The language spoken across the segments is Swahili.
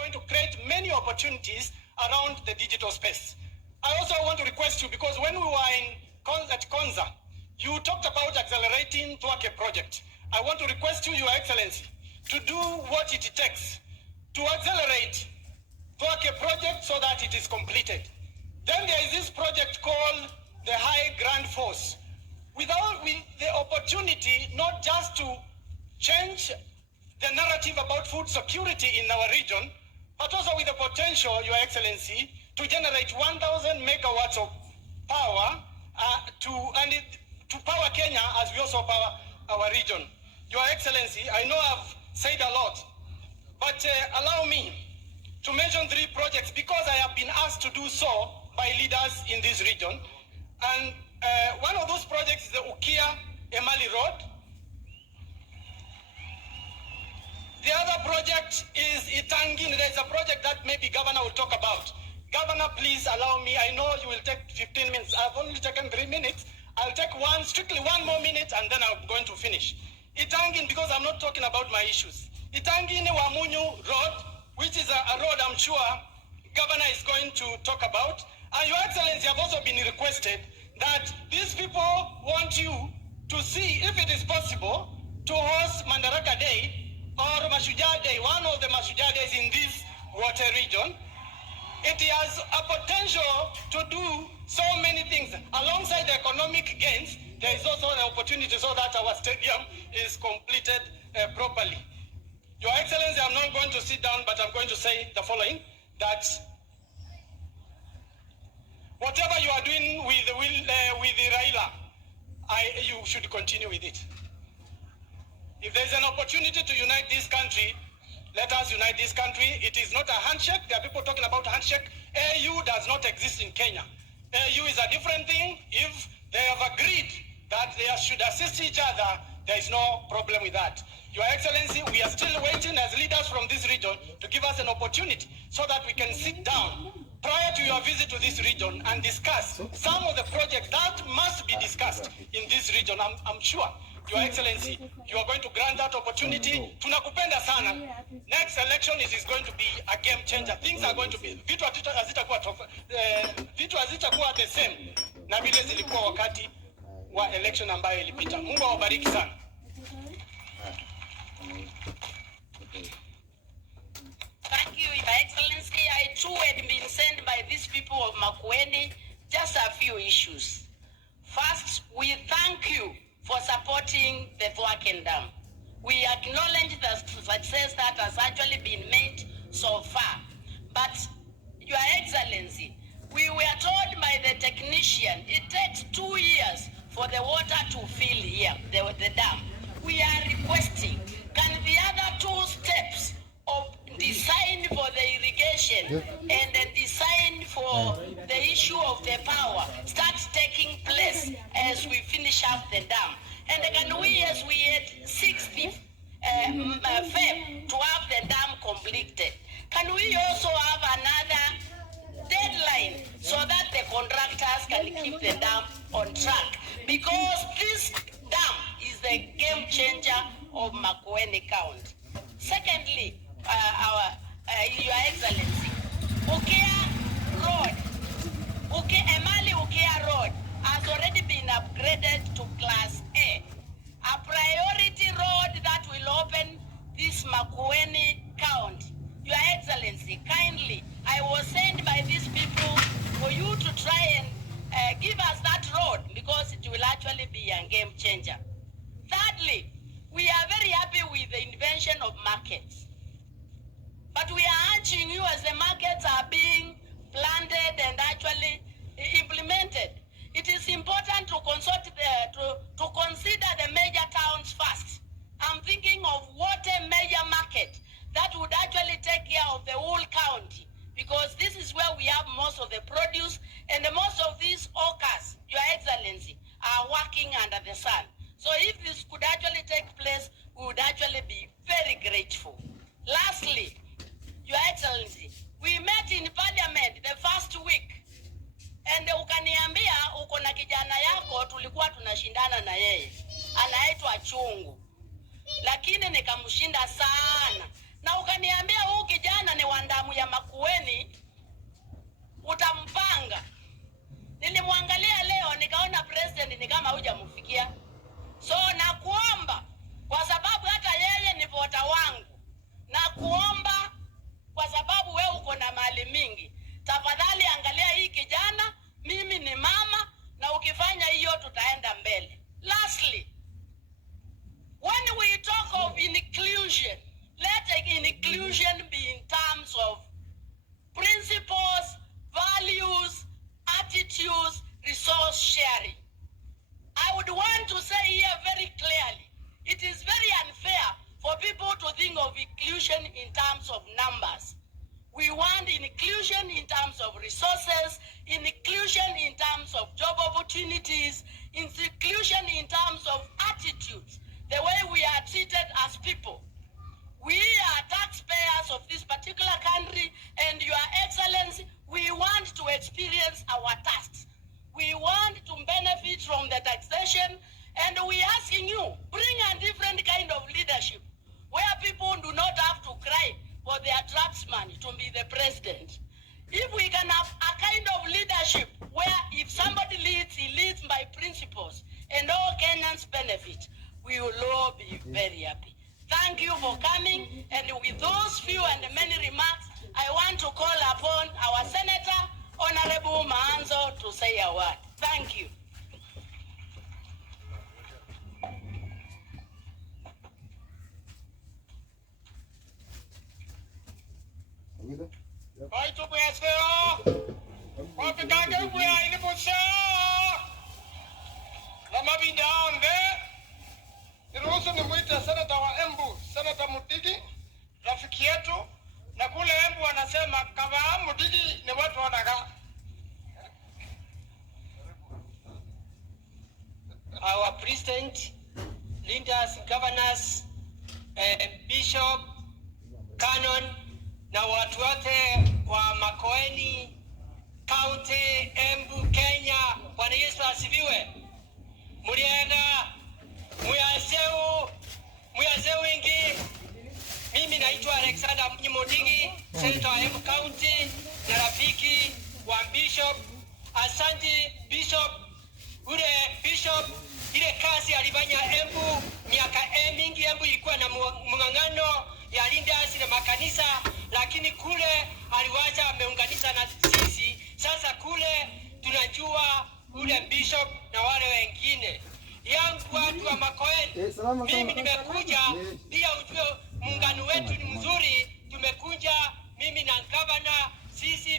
going to create many opportunities around the digital space. I also want to request you, because when we were at Konza, you talked about accelerating Twake project. I want to request you, Your Excellency, to do what it takes to accelerate Twake project so that it is completed. Then there is this project called the High Grand Force. With the opportunity not just to change the narrative about food security in our region, but also with the potential, Your Excellency, to generate 1,000 megawatts of power to power Kenya as we also power our region. Your Excellency, I know I've said a lot, but allow me to mention 3 projects because I have been asked to do so by leaders in this region. And one of those projects is the Ukia Emali Road. The other project is Itangin. There's a project that maybe Governor will talk about. Governor, please allow me. I know you will take 15 minutes. I've only taken 3 minutes. I'll take strictly one more minute, and then I'm going to finish. Itangin, because I'm not talking about my issues. Itangin Wamunyu Road, which is a road I'm sure Governor is going to talk about. And Your Excellency, have also been requested that these people want you to see if it is possible to host Madaraka Day or Mashujaa Day, one of the Mashujaa Days in this water region. It has a potential to do so many things. Alongside the economic gains, there is also an opportunity so that our stadium is completed properly. Your Excellency, I'm not going to sit down, but I'm going to say the following, that whatever you are doing with Raila, you should continue with it. If there's an opportunity to unite this country, let us unite this country. It is not a handshake. There are people talking about handshake. AU does not exist in Kenya. AU is a different thing. If they have agreed that they should assist each other, there is no problem with that. Your Excellency, we are still waiting as leaders from this region to give us an opportunity so that we can sit down prior to your visit to this region and discuss some of the projects that must be discussed in this region. I'm sure, Your Excellency, you are going to grant that opportunity. Tunakupenda sana. Next election is going to be a game changer. Things are going to be, vitu hazitakuwa the same na vile zilikuwa wakati wa election ambayo ilipita. Mungu awabariki sana. Thank you, Your Excellency. I too had been sent by these people of Makueni just a few issues. First, we thank you for supporting the Thwaken Dam. We acknowledge the success that has actually been made so far. But, Your Excellency, we were told by the technician it takes 2 years for the water to fill here, the dam. We are requesting, can the other 2 steps of design for the irrigation and the design for the issue of the power start taking place as we finish up the dam? And can we, as we had 60th Feb to have the dam completed, can we also have another deadline so that the contractors can keep the dam on track? Because this dam is the game changer of Makueni County. Secondly, Your Excellency, Ukia Road, Emali Ukia Road has already been upgraded to Class A, a priority road that will open this Makueni County. Your Excellency, kindly, I was sent by these people for you to try and give us that road because it will actually be a game changer. Thirdly, we are very happy with the invention of markets. But we are urging you, as the markets are being planted and actually implemented, it is important to consider the major towns first. I'm thinking of what a major market that would actually take care of the whole county, because this is where we have most of the produce, and most of these hawkers, Your Excellency, are working under the sun. So if this could actually take place, we would actually be very grateful. Lastly, Your Excellency, we met in Parliament the first week, and ukaniambia uko na kijana yako tulikuwa tunashindana na yeye, anaitwa Chungu, lakini nikamshinda sana, na ukaniambia huyu kijana ni wanda We want inclusion in terms of resources, inclusion in terms of job opportunities, inclusion in terms of attitudes, the way we are treated as people. We are taxpayers of this particular country, and Your Excellency, we want to experience our tax. We want to benefit from the taxation, and we are asking you, bring a different kind of leadership, where people do not have to cry for their draftsman to be the president. If we can have a kind of leadership where if somebody leads, he leads by principles, and all Kenyans benefit, we will all be very happy. Thank you for coming, and with those few and many remarks, I want to call upon our Senator, Honorable Maanzo, to say a word. Thank you. Niruhusu nimwite senata wa Embu, Senata Mutigi, rafiki yetu, na kule Embu wanasema kama Mutigi ni watu wanaga. Our president, leaders, governors, bishop, canon, na watu wote wa Makueni County, Embu, Kenya, Bwana Yesu asifiwe. Murienda Muyazeu ingi. Mimi naitwa Alexander Mutigi, Senator wa Embu County na rafiki wa Bishop. Asante Bishop. Ule Bishop ile kazi alifanya Embu miaka mingi. Embu ilikuwa na mng'ang'ano ya leaders na makanisa, lakini kule aliwacha ameunganisha na sisi. Sasa kule tunajua ule Bishop na wale wengine. Yangu watu wa Makueni, mimi nimekuja pia ujue muungano wetu ni mzuri. Tumekuja mimi na governor,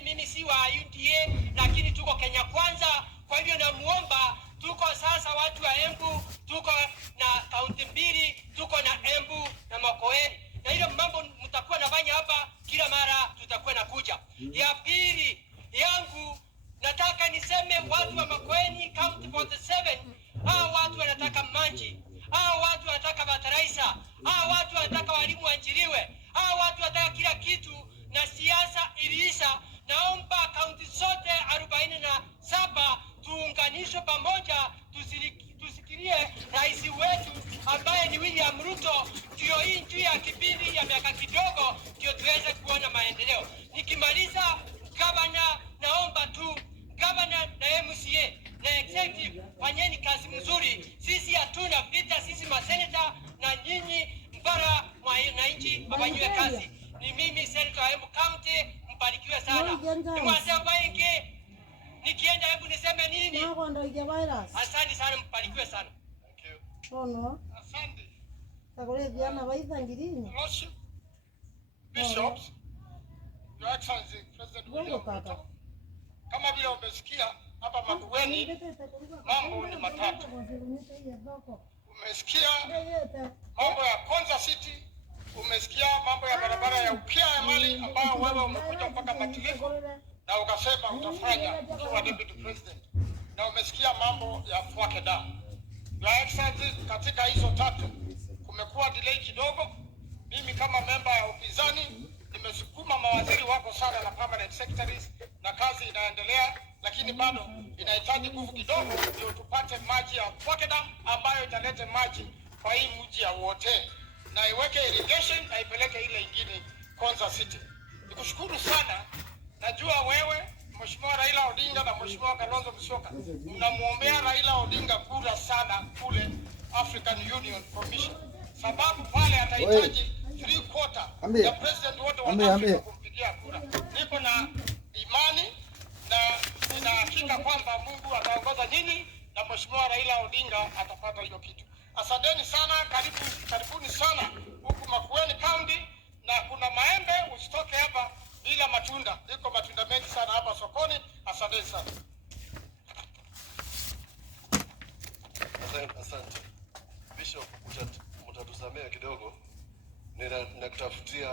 mimi si wa UDA lakini tuko Kenya Kwanza. Kwa hivyo namuomba, tuko sasa watu wa Embu, tuko na kaunti mbili, tuko na Embu na Makueni. Na hilo mambo mtakuwa nafanya hapa kila mara tutakuwa nakuja. Ya pili yangu nataka niseme watu wa Makueni County 47, hao watu wanataka maji, hao watu wanataka fertilizer, hao watu wanataka walimu waajiriwe, hao watu wanataka kila kitu, na siasa iliisha. Naomba kaunti zote 47 tuunganishwe pamoja, tusikilie rais wetu ambaye ni William Ruto, ndio hii juu ya kipindi ya miaka kidogo ndio tuweze kuona maendeleo. Nikimaliza, governor, naomba tu governor na MCA na executive fanyeni kazi mzuri. Sisi hatuna vita, sisi maseneta na nyinyi mbara wananchi wafanywe kazi. Ni mimi Senator wa Embu County, mbarikiwe sana. Nimwasema wengi nikienda Embu niseme nini? Asante sana, mbarikiwe sana. Thank you. Tono. Asante. Takole diana baitha ngirini. Bishops, Your Excellency President William Ruto, kama vile umesikia hapa Makueni mambo ni matatu. Umesikia mambo ya Konza City, umesikia mambo ya barabara ya Ukia Mali ambao wewe umekuja mpaka Matilifu na ukasema utafanya ukiwa deputy president, na umesikia mambo ya Fuake Dam. Your Excellency, katika hizo tatu kumekuwa delay kidogo. Mimi kama member ya upinzani nimesukuma mawaziri wako sana na permanent secretaries, na kazi inaendelea, lakini bado inahitaji nguvu kidogo ndio tupate maji ya Fuake Dam ambayo italete maji kwa hii mji ya wote na iweke irrigation na ipeleke ile ingine Konza City. Nikushukuru sana. Najua wewe Mheshimiwa Raila Odinga na Mheshimiwa Kalonzo Musyoka mnamuombea Raila Odinga kura sana kule African Union Commission, sababu pale atahitaji 3/4 ya president wote wa Afrika kumpigia kura. Niko na imani na nina hakika kwamba Mungu ataongoza nyinyi na Mheshimiwa Raila Odinga atapata hiyo kitu. Asanteni sana, karibuni sana huku Makueni County, na kuna maembe, usitoke hapa bila matunda. Iko matunda mengi sana hapa sokoni. Asanteni sana. Asante. Bishop, mtatusamea kidogo. Ninakutafutia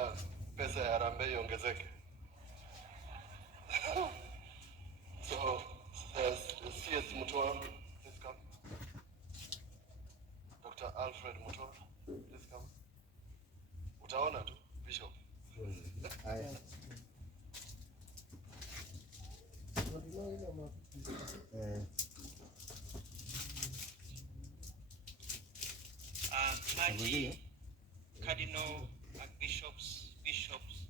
pesa ya harambee iongezeke. Maji, Cardinal, Archbishops, Bishops,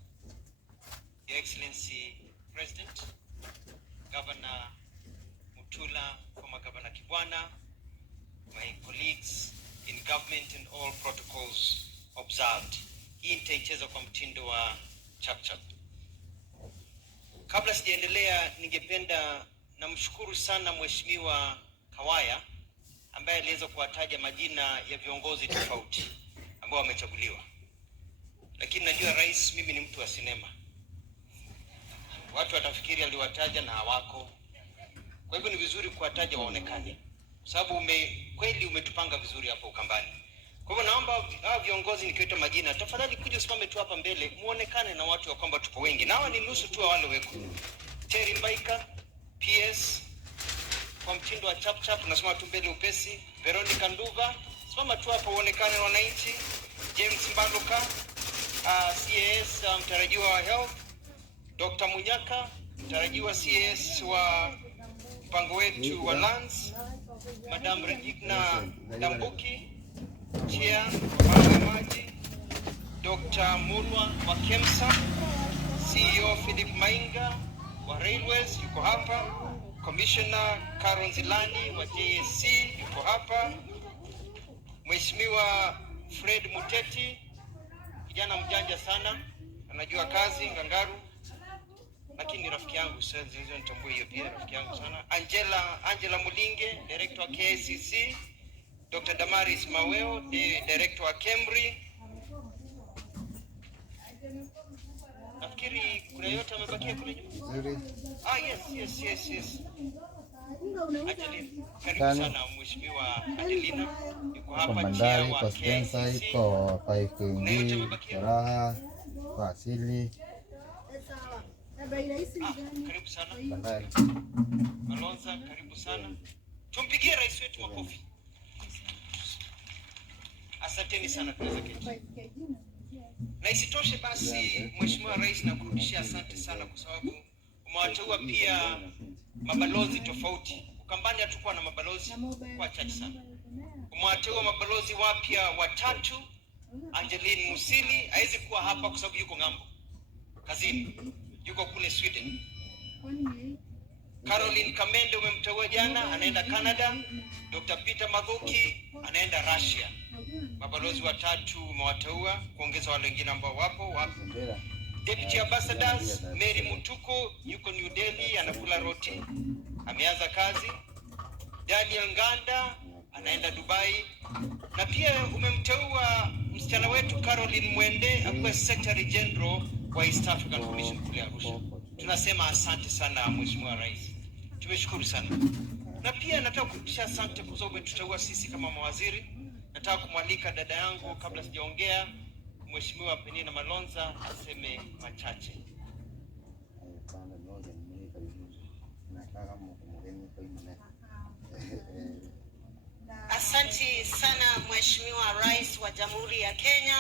Your Excellency President, Governor Mutula, former Governor Kibwana, my colleagues in government and all protocols observed. Hii nitaicheza kwa mtindo wa chap-chap. Kabla sijaendelea, ningependa namshukuru sana Mheshimiwa Kawaya ambaye aliweza kuwataja majina ya viongozi tofauti ambao wamechaguliwa. Lakini najua rais, mimi ni mtu wa sinema. Watu watafikiri aliwataja na hawako. Kwa hivyo ni vizuri kuwataja waonekane. Kwa sababu kweli umetupanga vizuri hapa Ukambani. Kwa hivyo naomba hao viongozi nikiita majina, tafadhali kuja usimame tu hapa mbele, muonekane na watu wa kwamba tuko wengi. Na hawa ni nusu tu wale weko. Terry Mbaika, PS, kwa mtindo wa chap chap, nasema tu mbele upesi. Veronica Nduva, simama tu hapa uonekane wananchi. James Mbaluka, CAS mtarajiwa wa health. Dr. Munyaka, mtarajiwa CAS wa mpango wetu wa lands. Madam Regina Dambuki, Chair wa maji. Dr. Mulwa wa KEMSA, CEO Philip Mainga wa Railways yuko hapa. Commissioner Karon Zilani wa JSC yuko hapa. Mheshimiwa Fred Muteti, kijana mjanja sana, anajua kazi, ngangaru, lakini rafiki yangu, sasa nitambue hiyo pia rafiki yangu sana. Angela Mulinge, director wa KCC. Dr. Damaris Maweo, director wa KEMRI. Nafikiri kuna yote amebakia kule nyuma. Yes. Adelina, karibu sana Mheshimiwa Adelina. Yuko hapa chair wa Spencer, iko 5 Furaha, Wasili. Karibu sana. Malonza, karibu sana. Tumpigie rais wetu makofi. Asanteni sana kwa kiti. Na isitoshe basi, Mheshimiwa Rais, na kurudishia asante sana kwa sababu umewateua pia mabalozi tofauti. Ukambani hatakuwa na mabalozi kwa chache sana. Umewateua mabalozi wapya watatu. Angeline Musili haizi kuwa hapa kwa sababu yuko ngambo kazini, yuko kule Sweden. Caroline Kamende umemteua jana, anaenda Canada. Dr. Peter Magoki anaenda Russia. Mabalozi watatu umewateua kuongeza wale wengine ambao wapo. Deputy Ambassadors, Mary Mutuko yuko New Delhi, anakula roti, ameanza kazi. Daniel Nganda anaenda Dubai. Na pia umemteua msichana wetu Caroline Mwende akuwe Secretary General wa East African Commission kule Arusha. Tunasema asante sana Mheshimiwa Rais. Tumeshukuru sana. Na pia nataka kurudisha asante kwa sababu umetuteua sisi kama mawaziri. Nataka kumwalika dada yangu kabla sijaongea, Mheshimiwa Penina Malonza aseme machache. Asante sana Mheshimiwa Rais wa Jamhuri ya Kenya.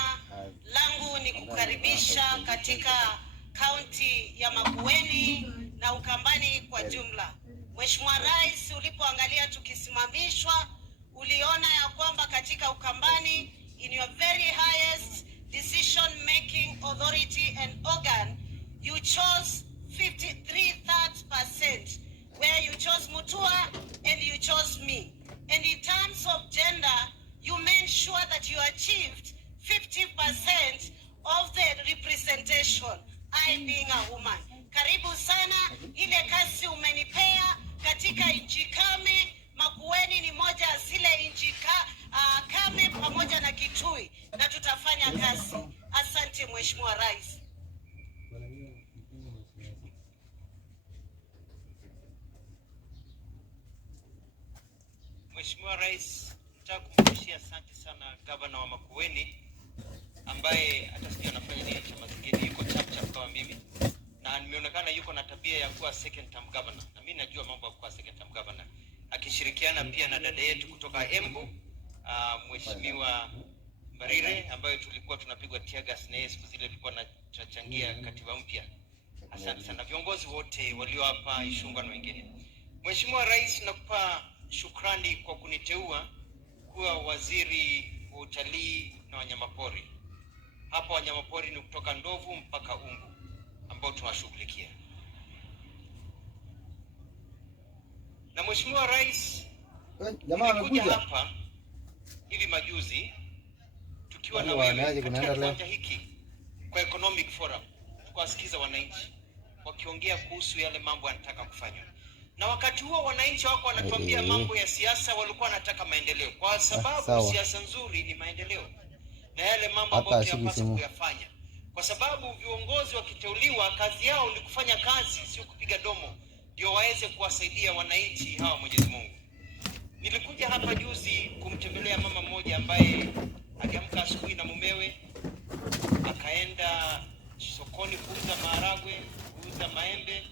Langu ni kukaribisha katika kaunti ya Makueni na Ukambani kwa jumla. Mheshimiwa Rais, ulipoangalia tukisimamishwa, uliona ya kwamba katika Ukambani, in your very highest decision making authority and organ, you chose 53%, where you chose Mutua and you chose me. And in terms of gender, you made sure that you achieved 50% of the representation, I being a woman. Karibu sana, ile kazi umenipea katika nchi kame. Makueni ni moja zile nchi kame pamoja na Kitui, na tutafanya kazi. Asante Mheshimiwa Rais. Mheshimiwa Rais, nataka kumrudishia asante sana Governor wa Makueni ambaye hata sijui anafanya nini chama kingine, yuko chap kama mimi. Na nimeonekana yuko na tabia ya kuwa second term governor. Na mimi najua mambo ya kuwa second term governor. Akishirikiana pia na dada yetu kutoka Embu, Mheshimiwa Marire, ambaye tulikuwa tunapigwa tear gas na yeye siku zile tulikuwa tunachangia katiba mpya. Asante sana viongozi wote walio hapa, Ishungwa na wengine. Mheshimiwa Rais, nakupa shukrani kwa kuniteua kuwa waziri wa utalii na wanyamapori. Hapa wanyamapori ni kutoka ndovu mpaka umbu ambao tunawashughulikia. Na Mheshimiwa Rais, nilikuja hapa hivi majuzi tukiwa na wewe katika kiwanja hiki kwa Economic Forum, tukawasikiza wananchi wakiongea kuhusu yale mambo wanataka kufanya. Na wakati huo wananchi wako wanatuambia mambo ya siasa, walikuwa wanataka maendeleo, kwa sababu siasa nzuri ni maendeleo na yale mambo ambayo tunapaswa kuyafanya, kwa sababu viongozi wakiteuliwa kazi yao ni kufanya kazi, sio kupiga domo, ndio waweze kuwasaidia wananchi hawa. Mwenyezi Mungu, nilikuja hapa juzi kumtembelea mama mmoja ambaye aliamka asubuhi na mumewe akaenda sokoni kuuza maharagwe, kuuza maembe,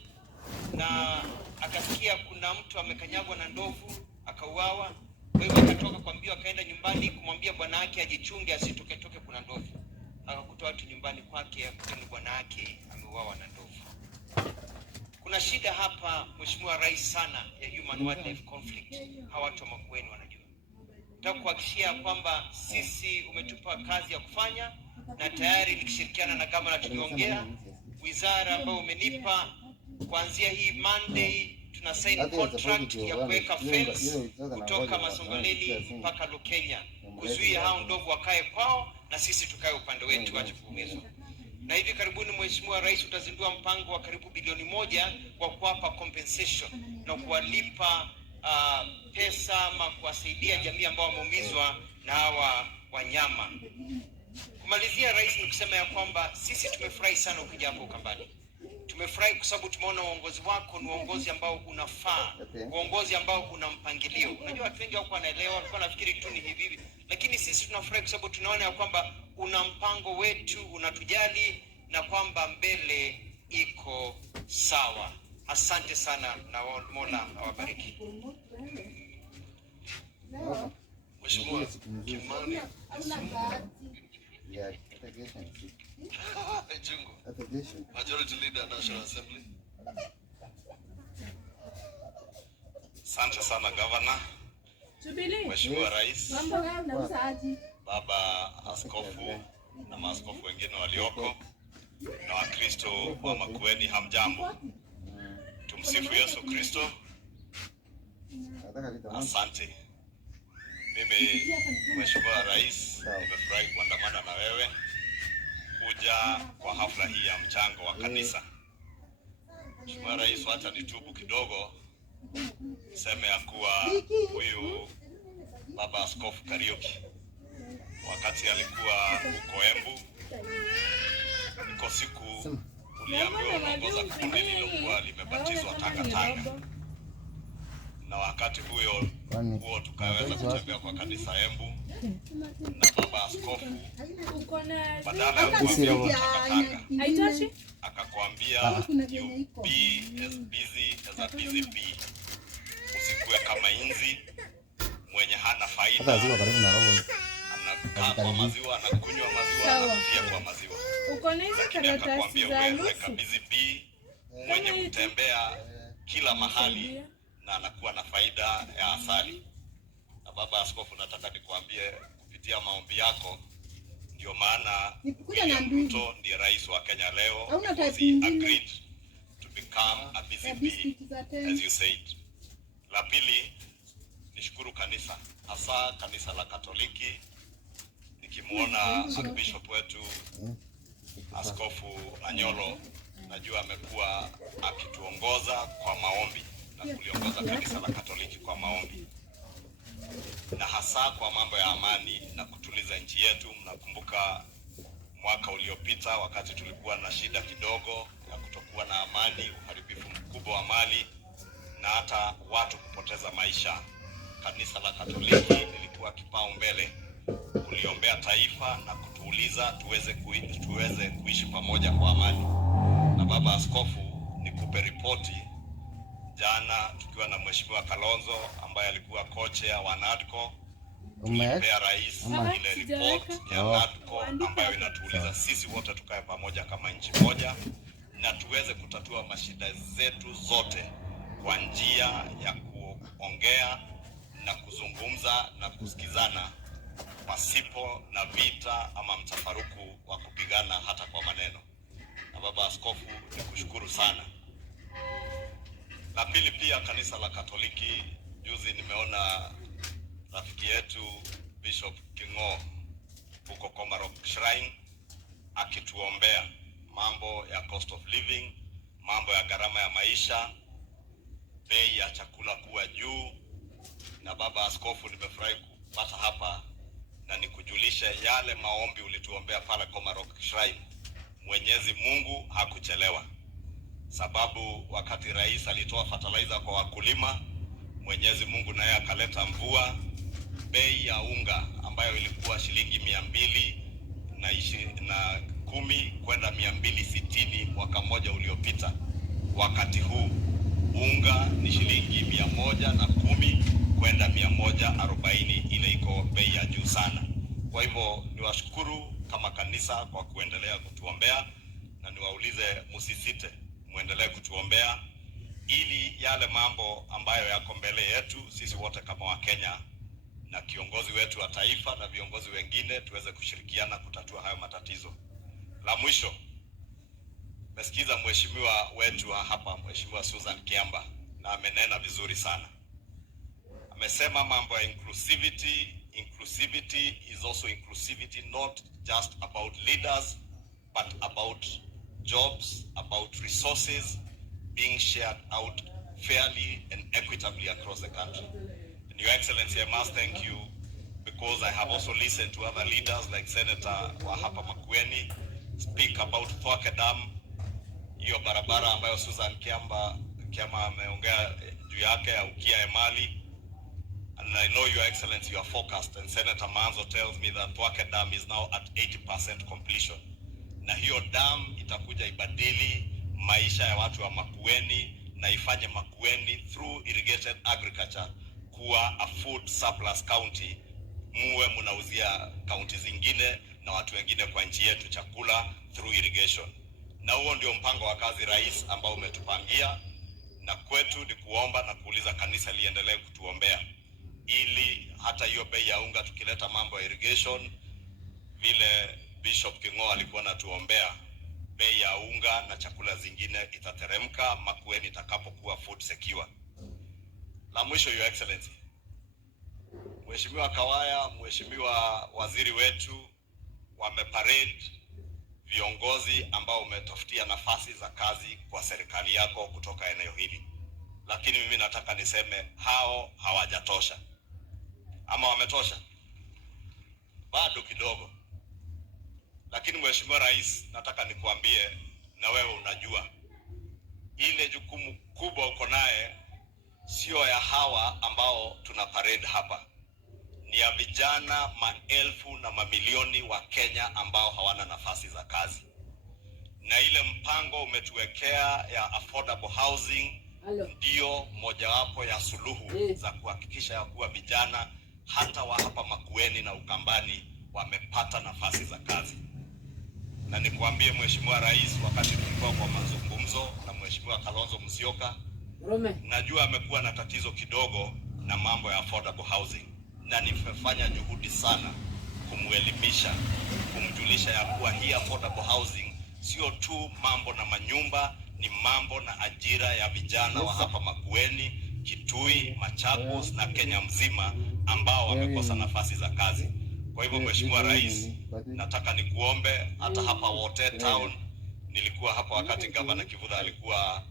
na akasikia kuna mtu amekanyagwa na ndovu akauawa. Kwa hivyo akatoka kwa mbio akaenda nyumbani kumwambia bwana yake ajichunge asitoke kuna ndovu. Akakuta watu nyumbani kwake akutana bwana yake ameuawa na ndovu. Kuna shida hapa Mheshimiwa Rais sana ya human wildlife conflict. Hawa watu wa Makueni wanajua. Nataka kuhakikishia kwamba sisi umetupa kazi ya kufanya, na tayari nikishirikiana na gavana tuliongea wizara ambayo umenipa, kuanzia hii Monday tuna sign contract ya kuweka fence kutoka Masongoleni mpaka Lukenya, kuzuia hao ndovu wakae kwao na sisi tukae upande wetu wache kuumizwa. Na hivi karibuni Mheshimiwa Rais utazindua mpango wa karibu bilioni 1 kwa kuwapa compensation na kuwalipa pesa ama kuwasaidia jamii ambao wameumizwa na hawa wanyama. Kumalizia Rais, ni kusema ya kwamba sisi tumefurahi sana ukija hapo Ukambani. Tumefurahi kwa sababu tumeona uongozi wako ni uongozi ambao unafaa, uongozi ambao una mpangilio. Unajua watu wengi wako wanaelewa, walikuwa nafikiri tu ni hivi, lakini sisi tunafurahi kwa sababu tunaona ya kwamba una mpango wetu, unatujali na kwamba mbele iko sawa. Asante sana na Mola awabariki. Mheshimiwa Kimani Majority Leader National Assembly. Asante sana Governor. Mheshimiwa Rais, Baba Askofu na maaskofu wengine walioko na Wakristo wa Makueni, hamjambo. Tumsifu Yesu Kristo. Asante. Mimi Mheshimiwa Rais, nimefurahi kuandamana na wewe kuja kwa hafla hii ya mchango wa kanisa. Mheshimiwa Rais, wacha nitubu kidogo, niseme ya kuwa huyu Baba Askofu Kariuki wakati alikuwa huko Embu, niko siku uliambiwa unaongoza kundi lilokuwa limebatizwa Tanga, na wakati huo tukaweza kutembea kwa kanisa Embu, na Baba Askofu badala ya kuambia Tanga akakwambia you be as busy as a busy bee. Usikuwe kama inzi mwenye hana faida, anakaa kwa maziwa, anakunywa maziwa, anakufia kwa maziwa. Lakini akakwambia uwe like a busy bee mwenye kutembea kila mahali na anakuwa na faida ya asali. Na Baba Askofu, nataka nikwambie kupitia maombi yako ndio maana William Ruto ndiye rais wa Kenya leo, because he agreed to become a busy bee as you said. La pili, nishukuru kanisa, hasa kanisa la Katoliki, nikimuona Archbishop wetu Askofu Anyolo, najua amekuwa akituongoza kwa maombi na kuliongoza kanisa la Katoliki kwa maombi, na hasa kwa mambo ya amani na kutuliza nchi yetu. Mnakumbuka mwaka uliopita wakati tulikuwa na shida kidogo ya kutokuwa na amani, uharibifu mkubwa wa mali na hata watu kupoteza maisha, kanisa la Katoliki lilikuwa kipaumbele kuliombea taifa na kutuuliza tuweze kuishi pamoja kwa amani. Na Baba Askofu, nikupe ripoti, jana tukiwa na Mheshimiwa Kalonzo ambaye alikuwa kocha wa NADCO, tulipea rais ile report ya NADCO ambayo inatuuliza sisi wote tukae pamoja kama nchi moja na tuweze kutatua mashida zetu zote kwa njia ya kuongea na kuzungumza na kusikizana pasipo na vita ama mtafaruku wa kupigana hata kwa maneno. Na baba askofu, nikushukuru sana. La pili, pia kanisa la Katoliki, juzi nimeona rafiki yetu Bishop Kingo huko Komarok Shrine akituombea mambo ya cost of living, mambo ya gharama ya maisha, bei ya chakula kuwa juu. Na baba askofu, nimefurahi kupata hapa na nikujulisha yale maombi ulituombea pale Komarok Shrine. Mwenyezi Mungu hakuchelewa, sababu wakati rais alitoa fertilizer kwa wakulima, Mwenyezi Mungu naye akaleta mvua. Bei ya unga ambayo ilikuwa shilingi 210 kwenda 260 mwaka mmoja uliopita, wakati huu unga ni shilingi 110 kwenda 140. Ile iko bei ya juu sana. Kwa hivyo niwashukuru kama kanisa kwa kuendelea kutuombea, na niwaulize msisite, muendelee kutuombea ili yale mambo ambayo yako mbele yetu sisi wote kama Wakenya na kiongozi wetu wa taifa na viongozi wengine tuweze kushirikiana kutatua hayo matatizo. La mwisho, mesikiza mheshimiwa wetu hapa, Mheshimiwa Susan Kiamba, na amenena vizuri sana. Amesema mambo ya inclusivity. Inclusivity is also inclusivity not just about leaders but about jobs, about resources being shared out fairly and equitably across the country. And Your Excellency, I must thank you because I have also listened to other leaders like Senator Wahapa Makueni speak about Thwake Dam, hiyo barabara ambayo Susan Kiamba ameongea juu yake ya Ukia Emali. And I know, Your Excellency, you are focused, and Senator Manzo tells me that Thwake Dam is now at 80% completion. Na hiyo dam itakuja ibadili maisha ya watu wa Makueni na ifanye Makueni through irrigated agriculture kuwa a food surplus county. Muwe munauzia county zingine na watu wengine kwa nchi yetu chakula through irrigation. Na huo ndio mpango wa kazi rais ambao umetupangia, na kwetu ni kuomba na kuuliza kanisa liendelee kutuombea ili hata hiyo bei ya unga tukileta mambo ya irrigation vile Bishop Kingo alikuwa anatuombea, bei ya unga na chakula zingine itateremka Makueni itakapokuwa food secure. La mwisho, Your Excellency, Mheshimiwa Kawaya, Mheshimiwa waziri wetu wameparade viongozi ambao umetafutia nafasi za kazi kwa serikali yako kutoka eneo hili. Lakini mimi nataka niseme hao hawajatosha. Ama wametosha? Bado kidogo. Lakini Mheshimiwa Rais, nataka nikuambie na wewe unajua, ile jukumu kubwa uko naye sio ya hawa ambao tuna parade hapa. Ni ya vijana maelfu na mamilioni wa Kenya ambao hawana nafasi za kazi. Na ile mpango umetuwekea ya affordable housing ndio mojawapo ya suluhu za kuhakikisha ya kuwa vijana hata wa hapa Makueni na Ukambani wamepata nafasi za kazi. Na nikuambie Mheshimiwa Rais, wakati tulikuwa kwa mazungumzo na Mheshimiwa Kalonzo Musyoka, najua amekuwa na tatizo kidogo na mambo ya affordable housing, na nimefanya juhudi sana kumuelimisha, kumjulisha ya kuwa hii affordable housing sio tu mambo na manyumba, ni mambo na ajira ya vijana wa hapa Makueni, Kitui, Machakos na Kenya mzima ambao wamekosa nafasi za kazi. Kwa hivyo Mheshimiwa Rais, nataka nikuombe hata hapa Wote Town, nilikuwa hapa wakati Governor Kivutha alikuwa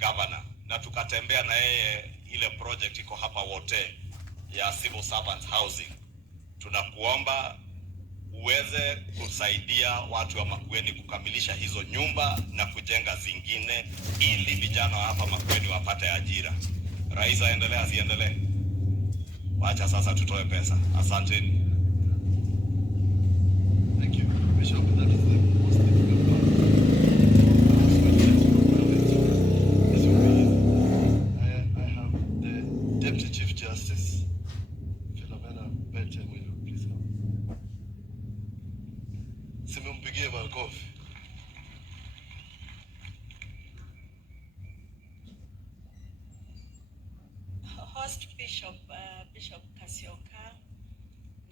governor, na tukatembea na yeye ile project iko hapa Wote ya civil servants housing. Tunakuomba uweze kusaidia watu wa Makueni kukamilisha hizo nyumba na kujenga zingine ili vijana wa hapa Makueni wapate ajira. Rais aendelee asiendelee? Wacha sasa tutoe pesa. Asanteni. Thank you. Bishop, that is the most difficult part. This will be easy. I have the Deputy Chief Justice, Philomena Bete. Will you please come? Simumpigie makofi. Host Bishop Kasioka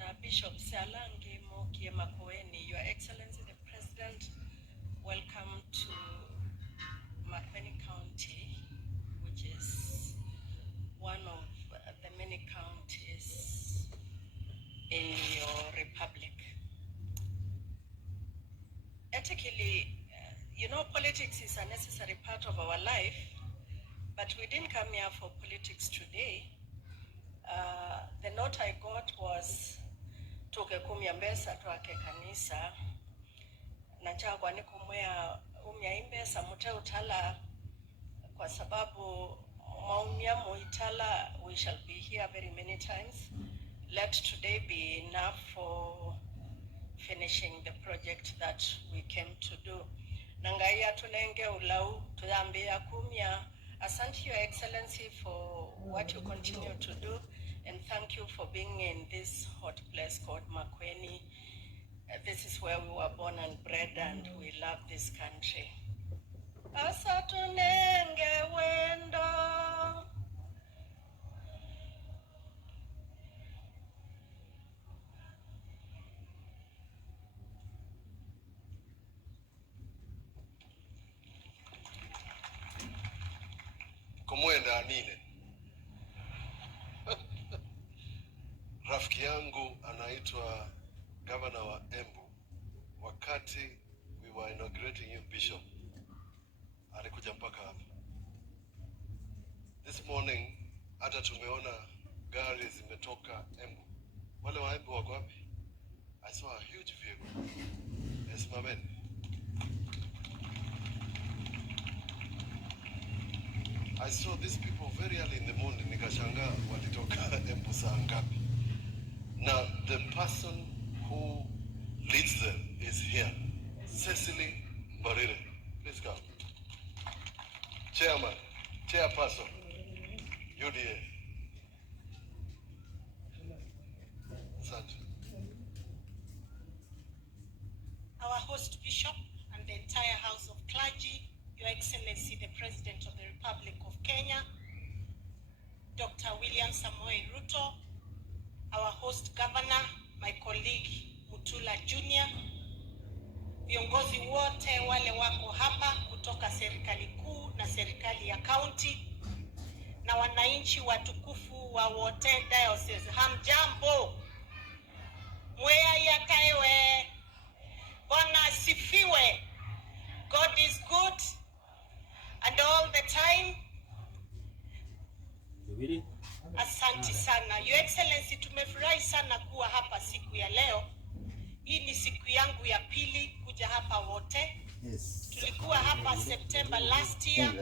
na Bishop Salangi Mokie Makueni. Your Excellency the President, welcome to Makueni County, which is one of the many counties in your republic. Ethically, you know, politics is a necessary part of our life, but we didn't come here for politics today. The note I got was toke kumya mbesa twake kanisa nachagwa ni kumwea umya imbesa mute utala kwa sababu maumya muitala we shall be here very many times. Let today be enough for finishing the project that we came to do. Nangaya tunenge ulau tuyambia kumya. Asante Your Excellency for what you continue to do, and thank you for being in this hot place called Makueni. This is where we were born and bred, and we love this country. Asa tunenge wendo. Kumwenda nine. Rafiki yangu anaitwa Governor wa Embu. Wakati we were inaugurating you Bishop, alikuja mpaka hapa. This morning hata tumeona gari zimetoka Embu. Wale wa Embu wako wapi? I saw a huge vehicle. Yes, mamen. I saw these people very early in the morning. Nikashanga walitoka Embu saa ngapi. Now the person who leads them is here, Cecily Mbarire. Please come. Chairman, Chairperson, UDA. Our host Bishop and the entire House of Clergy, Your Excellency the President of the Republic of Kenya, Dr. William Samoei Ruto, our host Governor, my colleague Mutula Jr., viongozi wote wale wako hapa kutoka serikali kuu na serikali ya county, na wananchi watukufu wa Wote Diocese, hamjambo. Mwea yakaewe. Bwana asifiwe. God is good and all the time. Asante sana. Your Excellency, tumefurahi sana kuwa hapa siku ya leo. Hii ni siku yangu ya pili kuja hapa Wote. Yes. Tulikuwa hapa September last year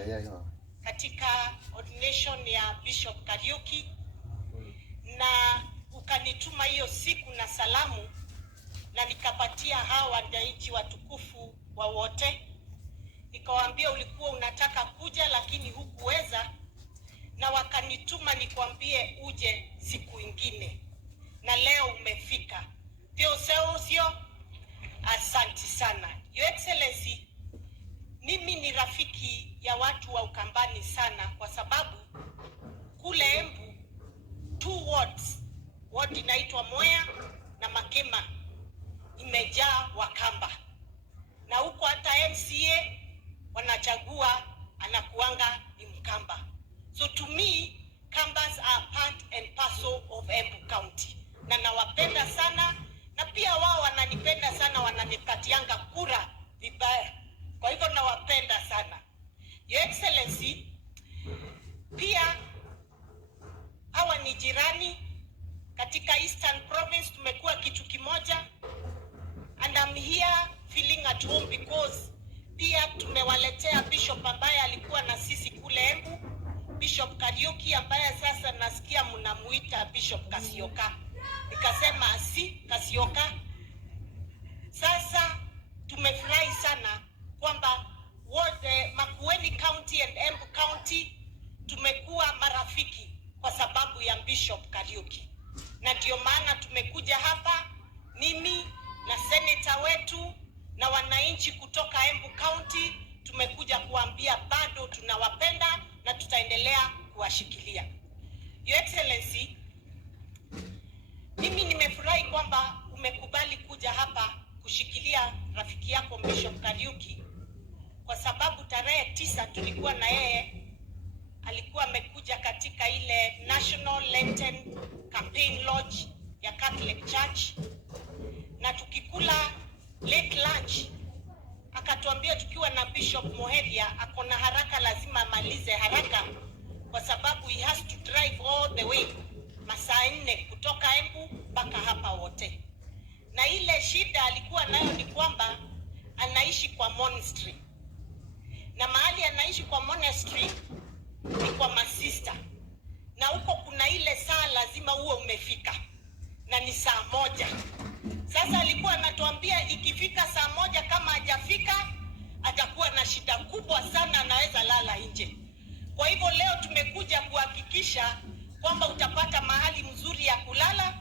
katika ordination ya Bishop Kariuki, na ukanituma hiyo siku na salamu, na nikapatia hawa wananchi watukufu wa Wote. Nikawaambia ulikuwa unataka kuja lakini hukuweza, na wakanituma nikwambie uje siku ingine, na leo umefika. Sio, asante sana. Your Excellency, mimi ni rafiki ya watu wa Ukambani sana, kwa sababu kule Embu 2 wards, ward inaitwa Mwea na Makema, imejaa Wakamba, na huko hata MCA wanachagua anakuanga ni Mkamba. So to me, Kambas are part and parcel of Embu County, na nawapenda sana, na pia wao wananipenda sana, wananipatianga kura vibaya. Kwa hivyo nawapenda sana. Your Excellency, pia hawa ni jirani katika Eastern Province, tumekuwa kitu kimoja, and I'm here feeling at home because pia tumewaletea Bishop ambaye alikuwa na sisi kule Embu, Bishop Kariuki, ambaye sasa nasikia mnamuita Bishop Kasioka. Nikasema si Kasioka. Sasa tumefurahi sana kwamba wote Makueni County and Embu County tumekuwa marafiki kwa sababu ya Bishop Kariuki, na ndio maana tumekuja hapa, mimi na senator wetu na wananchi kutoka Embu County, tumekuja kuambia bado tunawapenda na tutaendelea kuwashikilia. Your Excellency, mimi nimefurahi kwa 9 tulikuwa na yeye, alikuwa amekuja katika ile National Lenten Campaign Lodge ya Catholic Church, na tukikula late lunch akatuambia tukiwa na Bishop Moheria ako na haraka, lazima amalize haraka kwa sababu he has to drive all the way masaa 4 kutoka Embu mpaka hapa wote. Na ile shida alikuwa nayo ni kwamba anaishi kwa monastery, na mahali anaishi kwa monastery ni kwa masista, na huko kuna ile saa lazima uwe umefika, na ni saa 1. Sasa alikuwa anatuambia ikifika saa 1 kama hajafika atakuwa na shida kubwa sana, anaweza lala nje. Kwa hivyo leo tumekuja kuhakikisha kwamba utapata mahali mzuri ya kulala,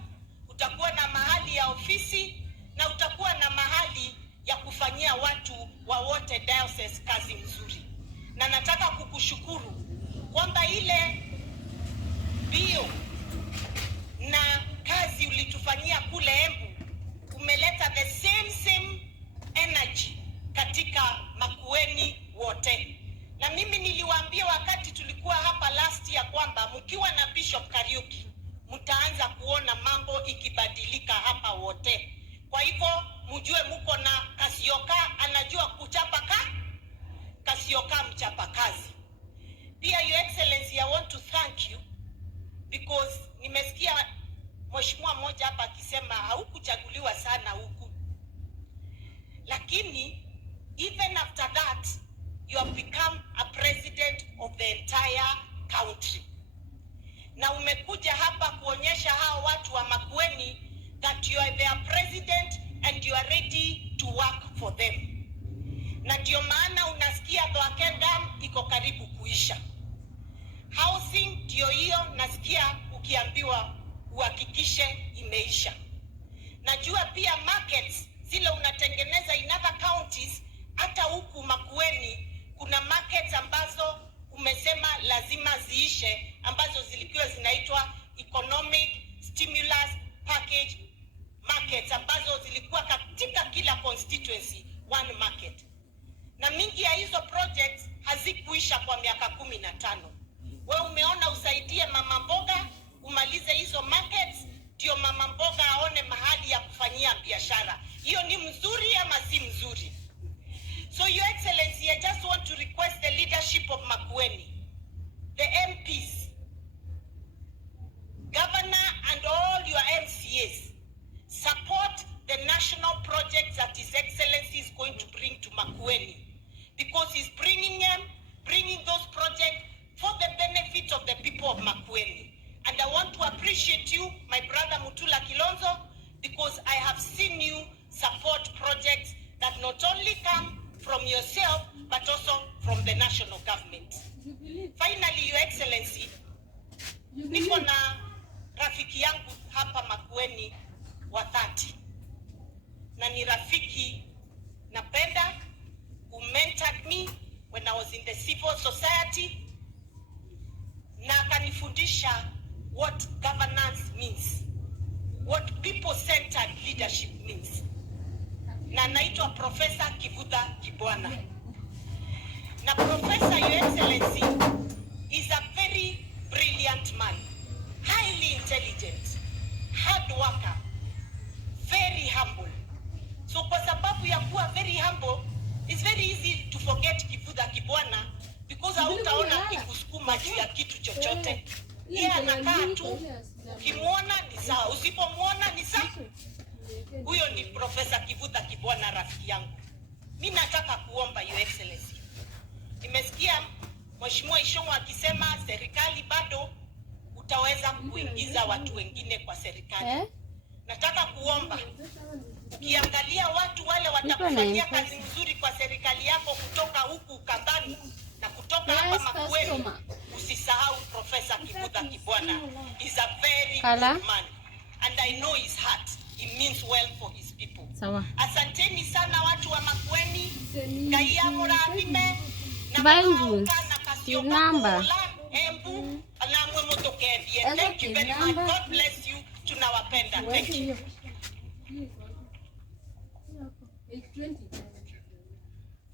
utakuwa na mahali ya ofisi, na utakuwa na mahali ya kufanyia watu wa wote diocese kazi mzuri. Na nataka kukushukuru kwamba ile bio na kazi ulitufanyia kule Embu umeleta the same energy katika Makueni wote. Na mimi niliwaambia wakati tulikuwa hapa last year kwamba mkiwa na Bishop Kariuki mtaanza kuona mambo ikibadilika hapa wote. Kwa hivyo mjue mko na Kasioka anajua kuchapa Kasioka mchapa kazi. Pia Your Excellency, I want to thank you because nimesikia mheshimiwa mmoja hapa akisema haukuchaguliwa sana huku, lakini even after that you have become a president of the entire country, na umekuja hapa kuonyesha hao watu wa Makueni that you are their president and you are ready to work for them. Na ndio maana unasikia Thwake Dam iko karibu kuisha. Housing ndio hiyo nasikia ukiambiwa uhakikishe imeisha. Najua pia markets zile unatengeneza in other counties, hata huku Makueni kuna markets ambazo umesema lazima ziishe, ambazo zilikuwa zinaitwa economic stimulus package markets, ambazo zilikuwa katika kila constituency one market. Na mingi ya hizo projects hazikuisha kwa miaka 15. Wewe umeona usaidie mama mboga umalize hizo markets, ndio mama mboga aone mahali ya kufanyia biashara. Hiyo ni mzuri ama si mzuri? So Your Excellency, I just want to request the leadership of Makueni, the MPs, Governor and all your MCAs, support the national projects that His Excellency is going to bring to Makueni, because he's bringing those projects for the benefit of the people of Makueni. And I want to appreciate you, my brother Mutula Kilonzo, because I have seen you support projects that not only come from yourself, but also from the national government. Finally, Your Excellency, niko na rafiki yangu hapa Makueni wa 30. Na ni rafiki napenda, who mentored me when I was in the civil society, na akanifundisha what governance means, what people-centered leadership means. Na naitwa Professor Kivutha Kibwana. Na Professor, Your Excellency, is a very brilliant man, highly intelligent, hard worker, very humble. So kwa sababu ya kuwa very humble, it's very easy to forget Kivutha Kibwana because hautaona akikusukuma juu ya kitu chochote. Yeye anakaa tu, ukimwona ni sawa, usipomwona ni sawa. Huyo ni Professor Kivutha Kibwana, rafiki yangu. Mimi nataka kuomba Your Excellency, nimesikia Mheshimiwa Ishong'o akisema serikali bado utaweza kuingiza watu wengine kwa serikali. Nataka kuomba ukiangalia watu wale watakufanyia kazi nzuri kwa serikali yako kutoka huku Ukambani na kutoka hapa Makueni, usisahau Professor Kivutha Kibwana. He's a very good man and I know his heart. He means well for his people. Sawa. Asanteni sana watu wa Makueni. Kaya muradhime na Bibles. Your number. Embu na mwemotokedie. Thank you very much. God bless you. Tunawapenda. Thank you.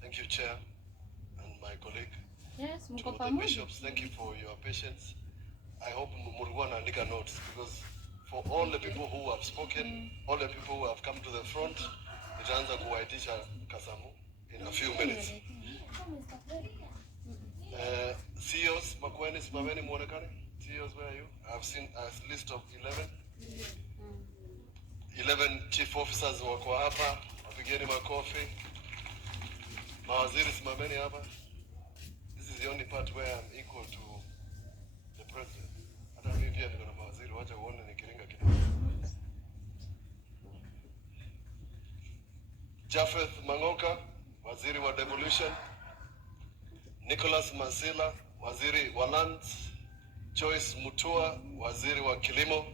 Thank you, Chair, and my colleague. to the bishops, thank you for your patience. I hope mulikuwa naandika notes, because for all the people who have spoken, all the people who have come to the front, nitaanza kuwaitisha Kasamu in a few minutes. CEOs, Makueni, simameni muonekane. CEOs, where are you? I've seen a list of 11 chief officers wako hapa, wapigeni makofi. Mawaziri simameni hapa. This is the only part where I'm equal to the president. Hata mimi pia niko na mawaziri, wacha uone nikiringa kidogo. Japheth Mangoka, waziri wa devolution. Nicholas Masila, waziri wa lands. Joyce Mutua, waziri wa kilimo.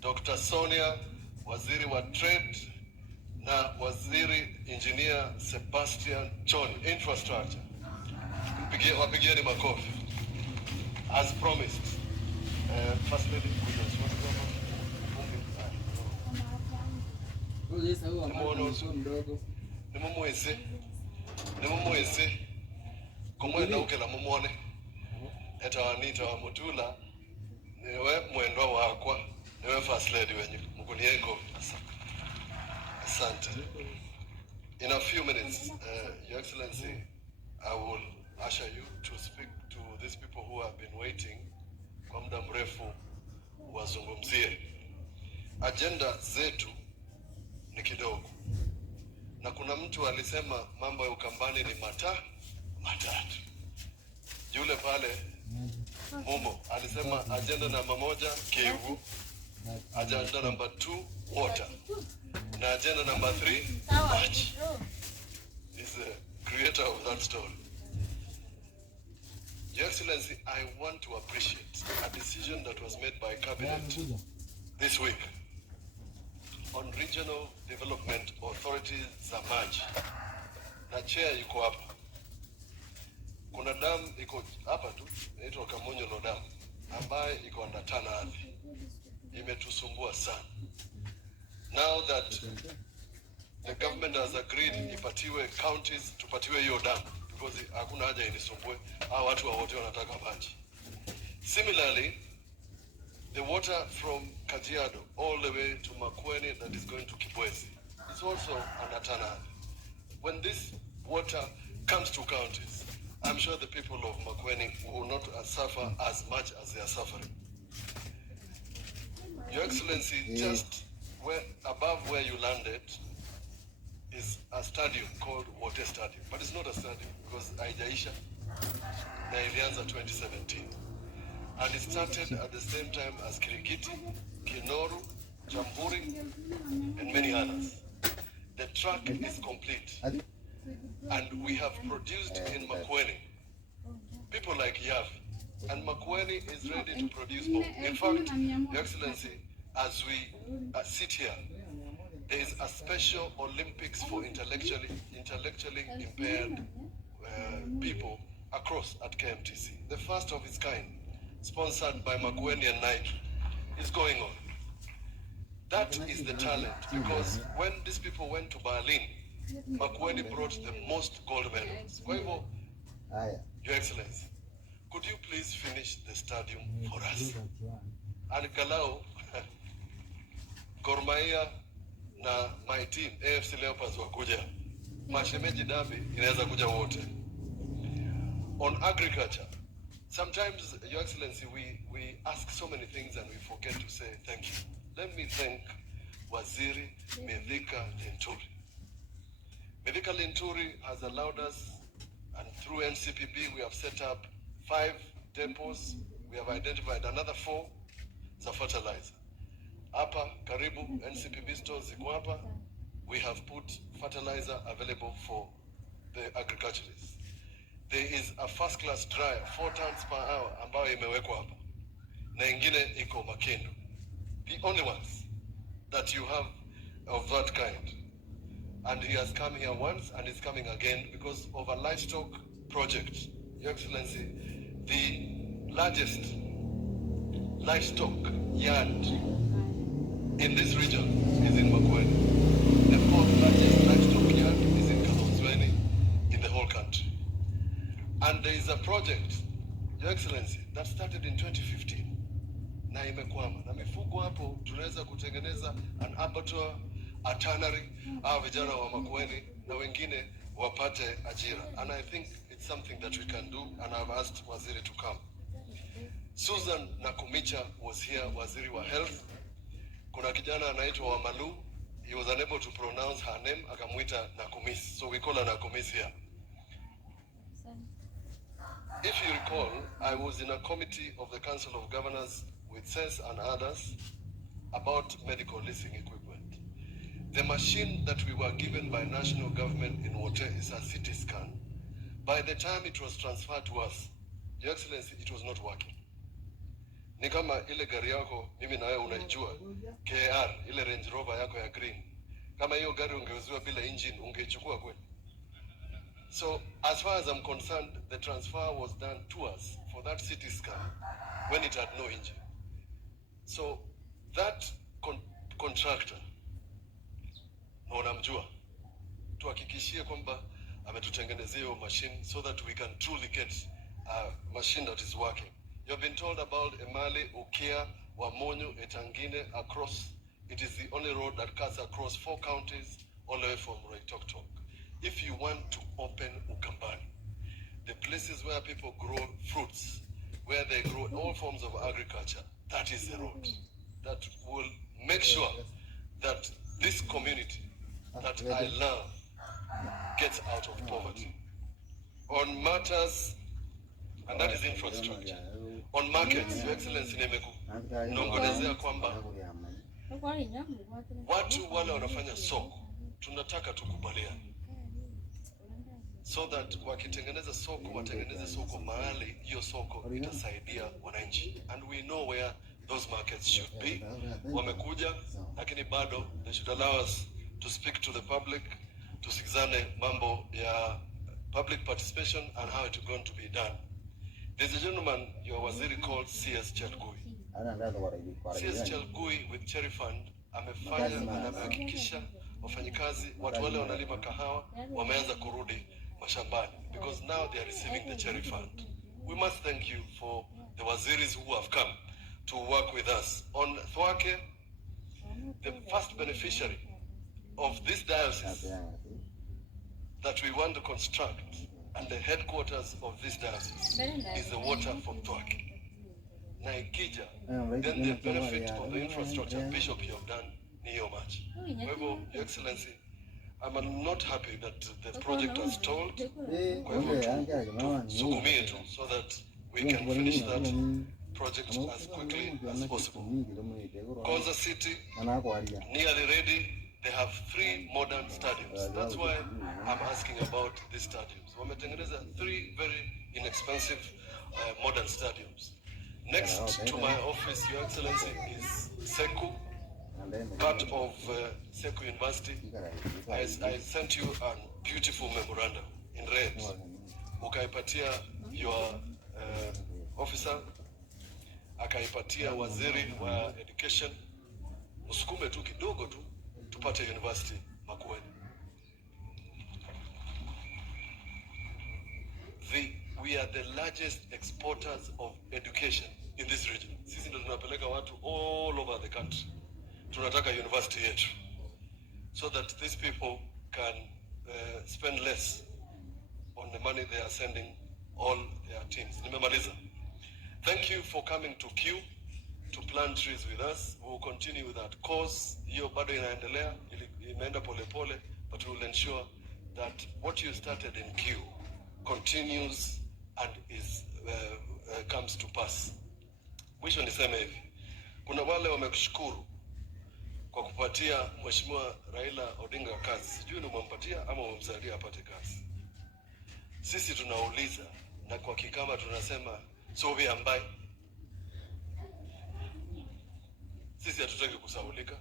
Dr. Sonia, waziri wa trade, na waziri engineer Sebastian John, infrastructure. Wapigieni makofi. As promised. First lady, nimumwezi kumwenda ukela mumone etawanita wa mutula niwe mwendwa wakwa niwe first lady wenyu mkunieko. Asante. In a few minutes, Your Excellency, I will usher you to speak to these people who have been waiting kwa muda mrefu wazungumzie. Agenda zetu ni kidogo, na kuna mtu alisema mambo ya Ukambani ni matatu. Yule pale Mumo alisema agenda namba 1 Kivu, agenda namba 2 water, na agenda number 3 match. Is the creator of that story. Your Excellency, I want to appreciate a decision that was made by Cabinet this week on regional development authorities za maji, na chair yuko hapa. Kuna dam iko hapa tu inaitwa Kamonyolo Dam ambaye iko under ardhi, imetusumbua sana. Now that the government has agreed ipatiwe counties, tupatiwe hiyo dam, because hakuna haja inisumbue, hao watu wote wanataka maji. Similarly, the water from Kajiado all the way to Makueni that is going to Kibwezi is also under ardhi. When this water comes to counties, I'm sure the people of Makueni will not suffer as much as they are suffering. Your Excellency, just above where you landed is a stadium called Water Stadium, but it's not a stadium because haijaisha na ilianza 2017, and it started at the same time as Kirigiti, Kinoru, Jamburi, and many others. The track is complete, and we have produced in Makueni people like Yav, and Makueni is ready to produce more. In fact, Your Excellency, as we sit here, there is a special Olympics for intellectually impaired people across at KMTC. The first of its kind, sponsored by Makueni and Nike, is going on. That is the talent, because when these people went to Berlin, Makueni brought the most gold medals. Kwa hivyo, Your Excellency, could you please finish the stadium for us? And Kalau, Gor Mahia na my team, AFC Leopards wakuja. Mashemeji Derby inaweza kuja wote. On agriculture, sometimes, Your Excellency, we ask so many things and we forget to say thank you. Let me thank Waziri Mithika Linturi. Mithika Linturi has allowed us, and through NCPB we have set up 5 depots. We have identified another 4 za fertilizer. Hapa karibu NCPB stores ziko hapa. We have put fertilizer available for the agriculturists. There is a first class dryer 4 tons per hour ambayo imewekwa hapa, na ingine iko Makindu. The only ones that you have of that kind. And he has come here once and is coming again because of a livestock project. Your Excellency, the largest livestock yard in this region is in Makueni. The 4th largest livestock yard is in Kalonzweni in the whole country. And And there is a project, Your Excellency, that started in 2015 na imekwama, na mifugo hapo tunaweza kutengeneza an abattoir, a tannery, au vijana wa Makueni na wengine wapate ajira. And I think it's something that we can do, and I've asked Waziri to come. Susan Nakumicha was here, Waziri wa Health. Kuna kijana anaitwa Wamalu, he was unable to pronounce her name, akamwita Nakumis, so we call her Nakumis here. If you recall, I was in a committee of the Council of Governors with CES and others about medical leasing equipment. The machine that we were given by national government in Wote is a CT scan. By the time it was transferred to us, Your Excellency, it was not working. Ni kama ile gari yako, mimi na wewe unaijua, KR, ile Range Rover yako ya green. Kama hiyo gari ungeuziwa bila engine, ungeichukua kweli? So, as far as I'm concerned, the transfer was done to us for that CT scan when it had no engine. So, that contractor, na unamjua, tuhakikishie kwamba ametutengenezea hiyo machine so that we can truly get a machine that is working. You've been told about Emali, Ukia, Wamonyo, Etangine, across. It is the only road that cuts across 4 counties all the way from Roitoktok. If you want to open Ukambani, the places where people grow fruits, where they grow all forms of agriculture, that is the road that will make sure that this community that I love gets out of poverty. On matters, and that is infrastructure. On markets, Your Excellency, niongelezea kwamba watu wale wanafanya soko, tunataka tukubaliane, so that wakitengeneza soko, watengeneze soko mahali hiyo soko itasaidia wananchi. And we know where those markets should be. Wamekuja, lakini bado they should allow us to speak to the public, tusikizane mambo ya public participation and how it is going to be done. There's a gentleman, your Waziri, called CS Chelgui. CS Chelgui with Cherry Fund amefanya na amehakikisha wafanyikazi, watu wale wanalima kahawa wameanza kurudi mashambani, because now they are receiving the Cherry Fund. We must thank you for the Waziris who have come to work with us. On Thwake, the first beneficiary of this diocese that we want to construct, and the headquarters of this diocese is the water from Thwake. Naikija, then the benefit of the infrastructure, Bishop, you have done so much. Your Excellency, I'm not happy that the project has stalled, so that we can finish that project as quickly as possible. Konza City, nearly ready. They have 3 modern stadiums. That's why I'm asking about these stadiums. Wametengeneza 3 very inexpensive modern stadiums. Next to my office, Your Excellency, is Seku, part of Seku University. I sent you a beautiful memorandum in red. Ukaipatia your officer, akaipatia Waziri wa Education. Usukume tu kidogo tu tupate university Makueni. We are the largest exporters of education in this region. Sisi ndo tunapeleka watu all over the country. Tunataka university yetu, so that these people can spend less on the money they are sending all their teams. Nimemaliza. Thank you for coming to Q to plant trees with us. We will continue with that course. Hiyo bado inaendelea, imeenda pole pole, but we will ensure that what you started in Q continues and is comes to pass. Mwisho niseme hivi, kuna wale wamekushukuru kwa kupatia Mheshimiwa Raila Odinga kazi. Sijui umempatia ama umemsaidia apate kazi. Sisi tunauliza na kwa Kikamba tunasema sobi ambaye sisi hatutaki kusaulika,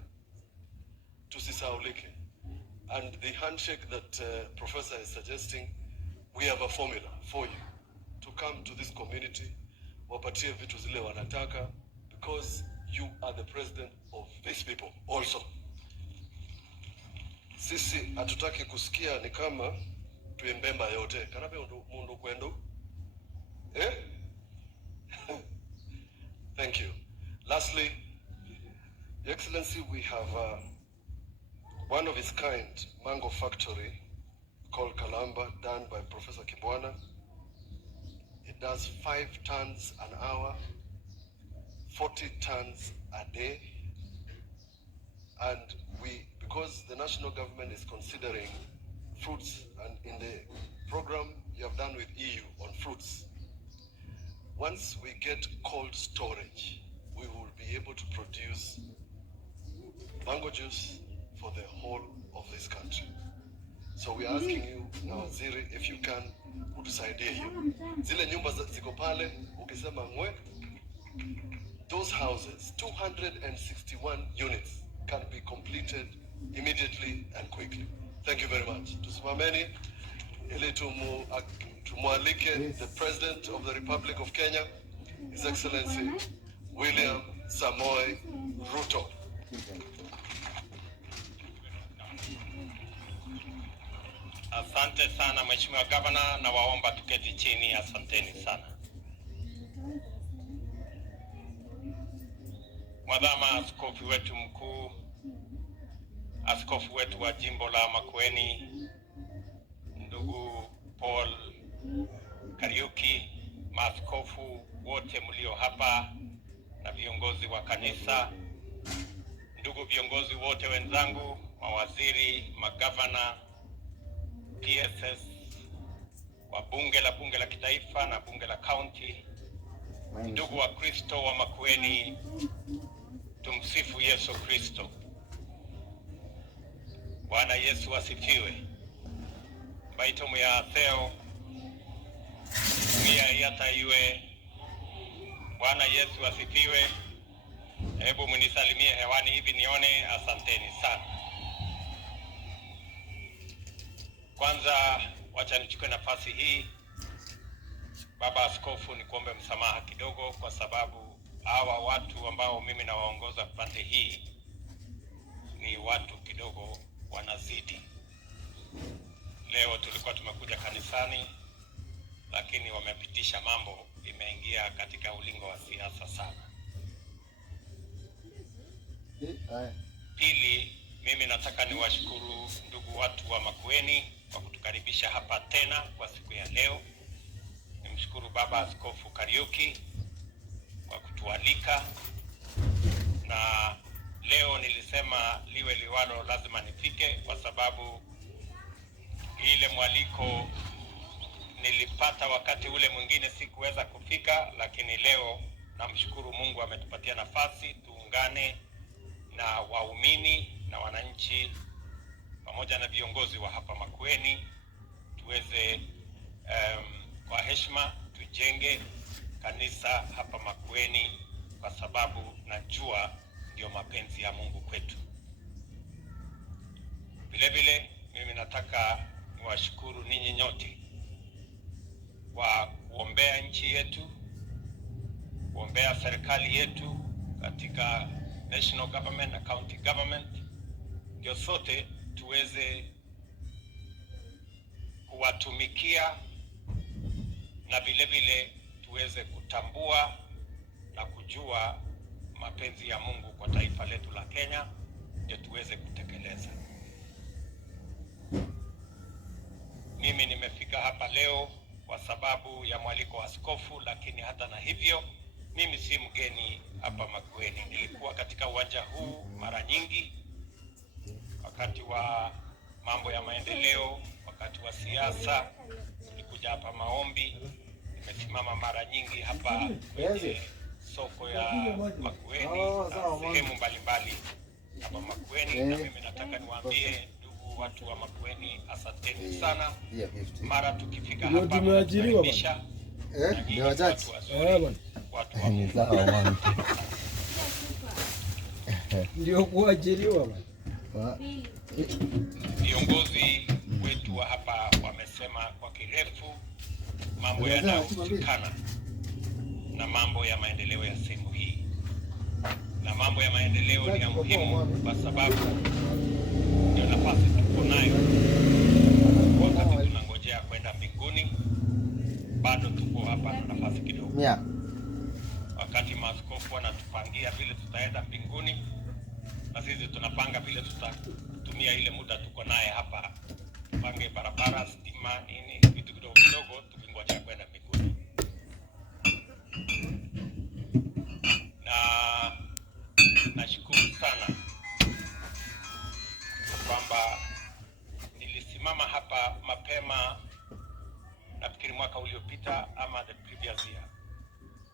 tusisaulike. And the handshake that Professor is suggesting, we have a formula for you to come to this community, wapatie vitu zile wanataka, because you are the president of these people also. Sisi hatutaki kusikia ni kama tuimbemba yote. Kanabe mundu kwendo, Thank you. Lastly, Your Excellency, we have one of its kind mango factory called Kalamba, done by Professor Kibwana. It does 5 tons an hour, 40 tons a day. And because the national government is considering fruits, and in the program you have done with EU on fruits, once we get cold storage, we will be able to produce mango juice for the whole of this country. So we are asking you na waziri, if you can utusaidie hiyo. Zile nyumba ziko pale, ukisema ngwe, those houses, 261 units, can be completed immediately and quickly. Thank you very much. Tusimameni ili tumualike the President of the Republic of Kenya, His Excellency William Samoei Ruto. Asante sana Mheshimiwa Gavana, na waomba tuketi chini. Asanteni sana. Mwadhama askofu wetu mkuu, askofu wetu wa jimbo la Makueni, ndugu Paul Kariuki, maaskofu wote mlio hapa na viongozi wa kanisa, ndugu viongozi wote wenzangu, mawaziri, magavana, PSS, wa bunge la kitaifa na bunge la county, ndugu wa Kristo wa Makueni, tumsifu Yesu Kristo. Bwana Yesu asifiwe. Baito mya Theo mia yata iwe. Bwana Yesu asifiwe. Hebu mnisalimie hewani hivi nione. Asanteni sana. Kwanza wacha nichukue nafasi hii, Baba Askofu, nikuombe msamaha kidogo, kwa sababu hawa watu ambao mimi nawaongoza pande hii ni watu kidogo wanazidi. Leo tulikuwa tumekuja kanisani, lakini wamepitisha mambo, imeingia katika ulingo wa siasa sana. Pili, mimi nataka niwashukuru ndugu watu wa Makueni kwa kutukaribisha hapa tena kwa siku ya leo. Nimshukuru Baba Askofu Kariuki kwa kutualika, na leo nilisema liwe liwalo lazima nifike, kwa sababu ile mwaliko nilipata wakati ule mwingine sikuweza kufika, lakini leo namshukuru Mungu ametupatia nafasi tuungane na waumini na wananchi pamoja na viongozi wa hapa Makueni tuweze kwa heshima tujenge kanisa hapa Makueni, kwa sababu najua ndio mapenzi ya Mungu kwetu. Vile vile mimi nataka niwashukuru ninyi nyote kwa kuombea nchi yetu, kuombea serikali yetu katika national government na county government, ndio sote tuweze kuwatumikia na vile vile tuweze kutambua na kujua mapenzi ya Mungu kwa taifa letu la Kenya, ndio tuweze kutekeleza. Mimi nimefika hapa leo kwa sababu ya mwaliko wa askofu, lakini hata na hivyo mimi si mgeni hapa Makueni. Nilikuwa katika uwanja huu mara nyingi wakati wa mambo ya maendeleo, wakati wa siasa, nilikuja hapa maombi, nimesimama mara nyingi hapa kwenye soko ya Makueni na sehemu mbalimbali hapa Makueni. Na mimi nataka niwaambie ndugu watu wa Makueni, asanteni sana. Mara tukifika hapa tunakaribisha watu ndio kuajiriwa. Viongozi wetu wa hapa wamesema kwa kirefu mambo yanayohusikana na mambo ya maendeleo ya sehemu hii, na mambo ya maendeleo ni ya muhimu kwa sababu ndio nafasi tuko nayo. Wakati tunangojea kwenda mbinguni, bado tuko hapa na nafasi kidogo. wakati maaskofu wanatupangia vile tutaenda mbinguni, na sisi tunapanga vile tutatumia ile muda tuko naye hapa, tupange barabara, stima, nini, vitu kidogo kidogo, tukingoja kwenda mbinguni. Na nashukuru sana kwamba nilisimama hapa mapema, nafikiri mwaka uliopita ama the previous year,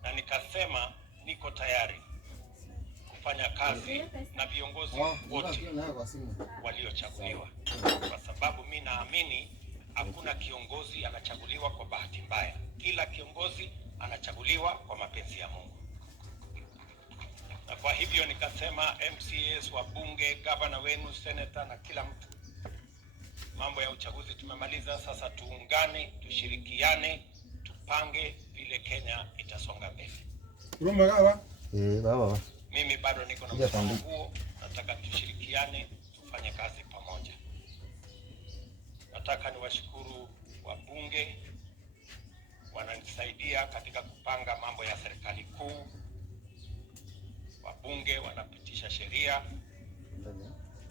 na nikasema niko tayari kufanya kazi na viongozi wote waliochaguliwa, kwa sababu mimi naamini hakuna kiongozi anachaguliwa kwa bahati mbaya. Kila kiongozi anachaguliwa kwa mapenzi ya Mungu. Na kwa hivyo nikasema MCAs, wabunge, gavana wenu, senator na kila mtu, mambo ya uchaguzi tumemaliza, sasa tuungane, tushirikiane, tupange vile Kenya itasonga mbele. Baba. Mimi bado niko na mpango huo, nataka tushirikiane, tufanye kazi pamoja. Nataka niwashukuru wabunge, wananisaidia katika kupanga mambo ya serikali kuu. Wabunge wanapitisha sheria,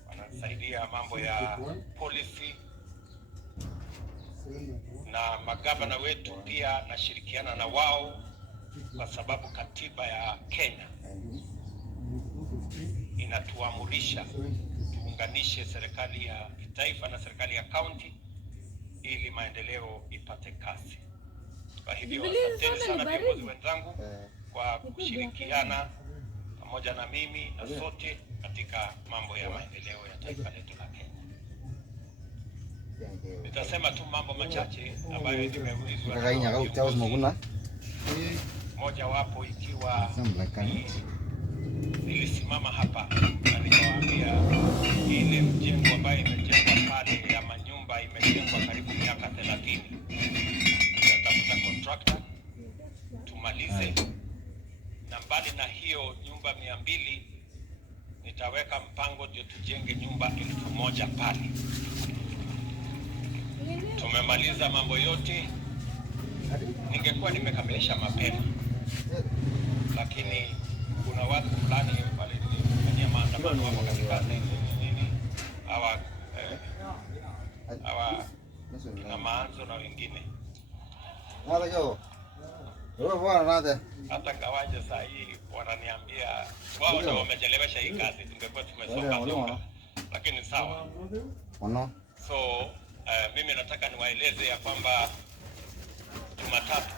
wanasaidia mambo ya policy, na magavana wetu pia nashirikiana na wao, kwa sababu katiba ya Kenya inatuamurisha tuunganishe serikali ya kitaifa na serikali ya county ili maendeleo ipate kasi. Kwa hivyo asanteni sana viongozi wenzangu kwa kushirikiana pamoja na mimi na sote katika mambo ya maendeleo ya taifa letu la Kenya. Nitasema tu mambo machache ambayo nimeulizwa, moja wapo ikiwa nilisimama hapa na nikawaambia ile mjengo ambayo imejengwa pale ya manyumba imejengwa karibu miaka 30. Tutatafuta contractor tumalize, na mbali na hiyo nyumba 200 nitaweka mpango ndio tujenge nyumba 1000 pale. Tumemaliza mambo yote, ningekuwa nimekamilisha mapema, lakini kuna watu fulani walifanyia maandamano hapo katika nini hawa na maanzo na wengine. Hata ngawaje saa hii wananiambia wao ndio wamechelewesha hii kazi, tungekuwa tumesonga, lakini sawa. So mimi nataka niwaeleze ya kwamba Jumatatu,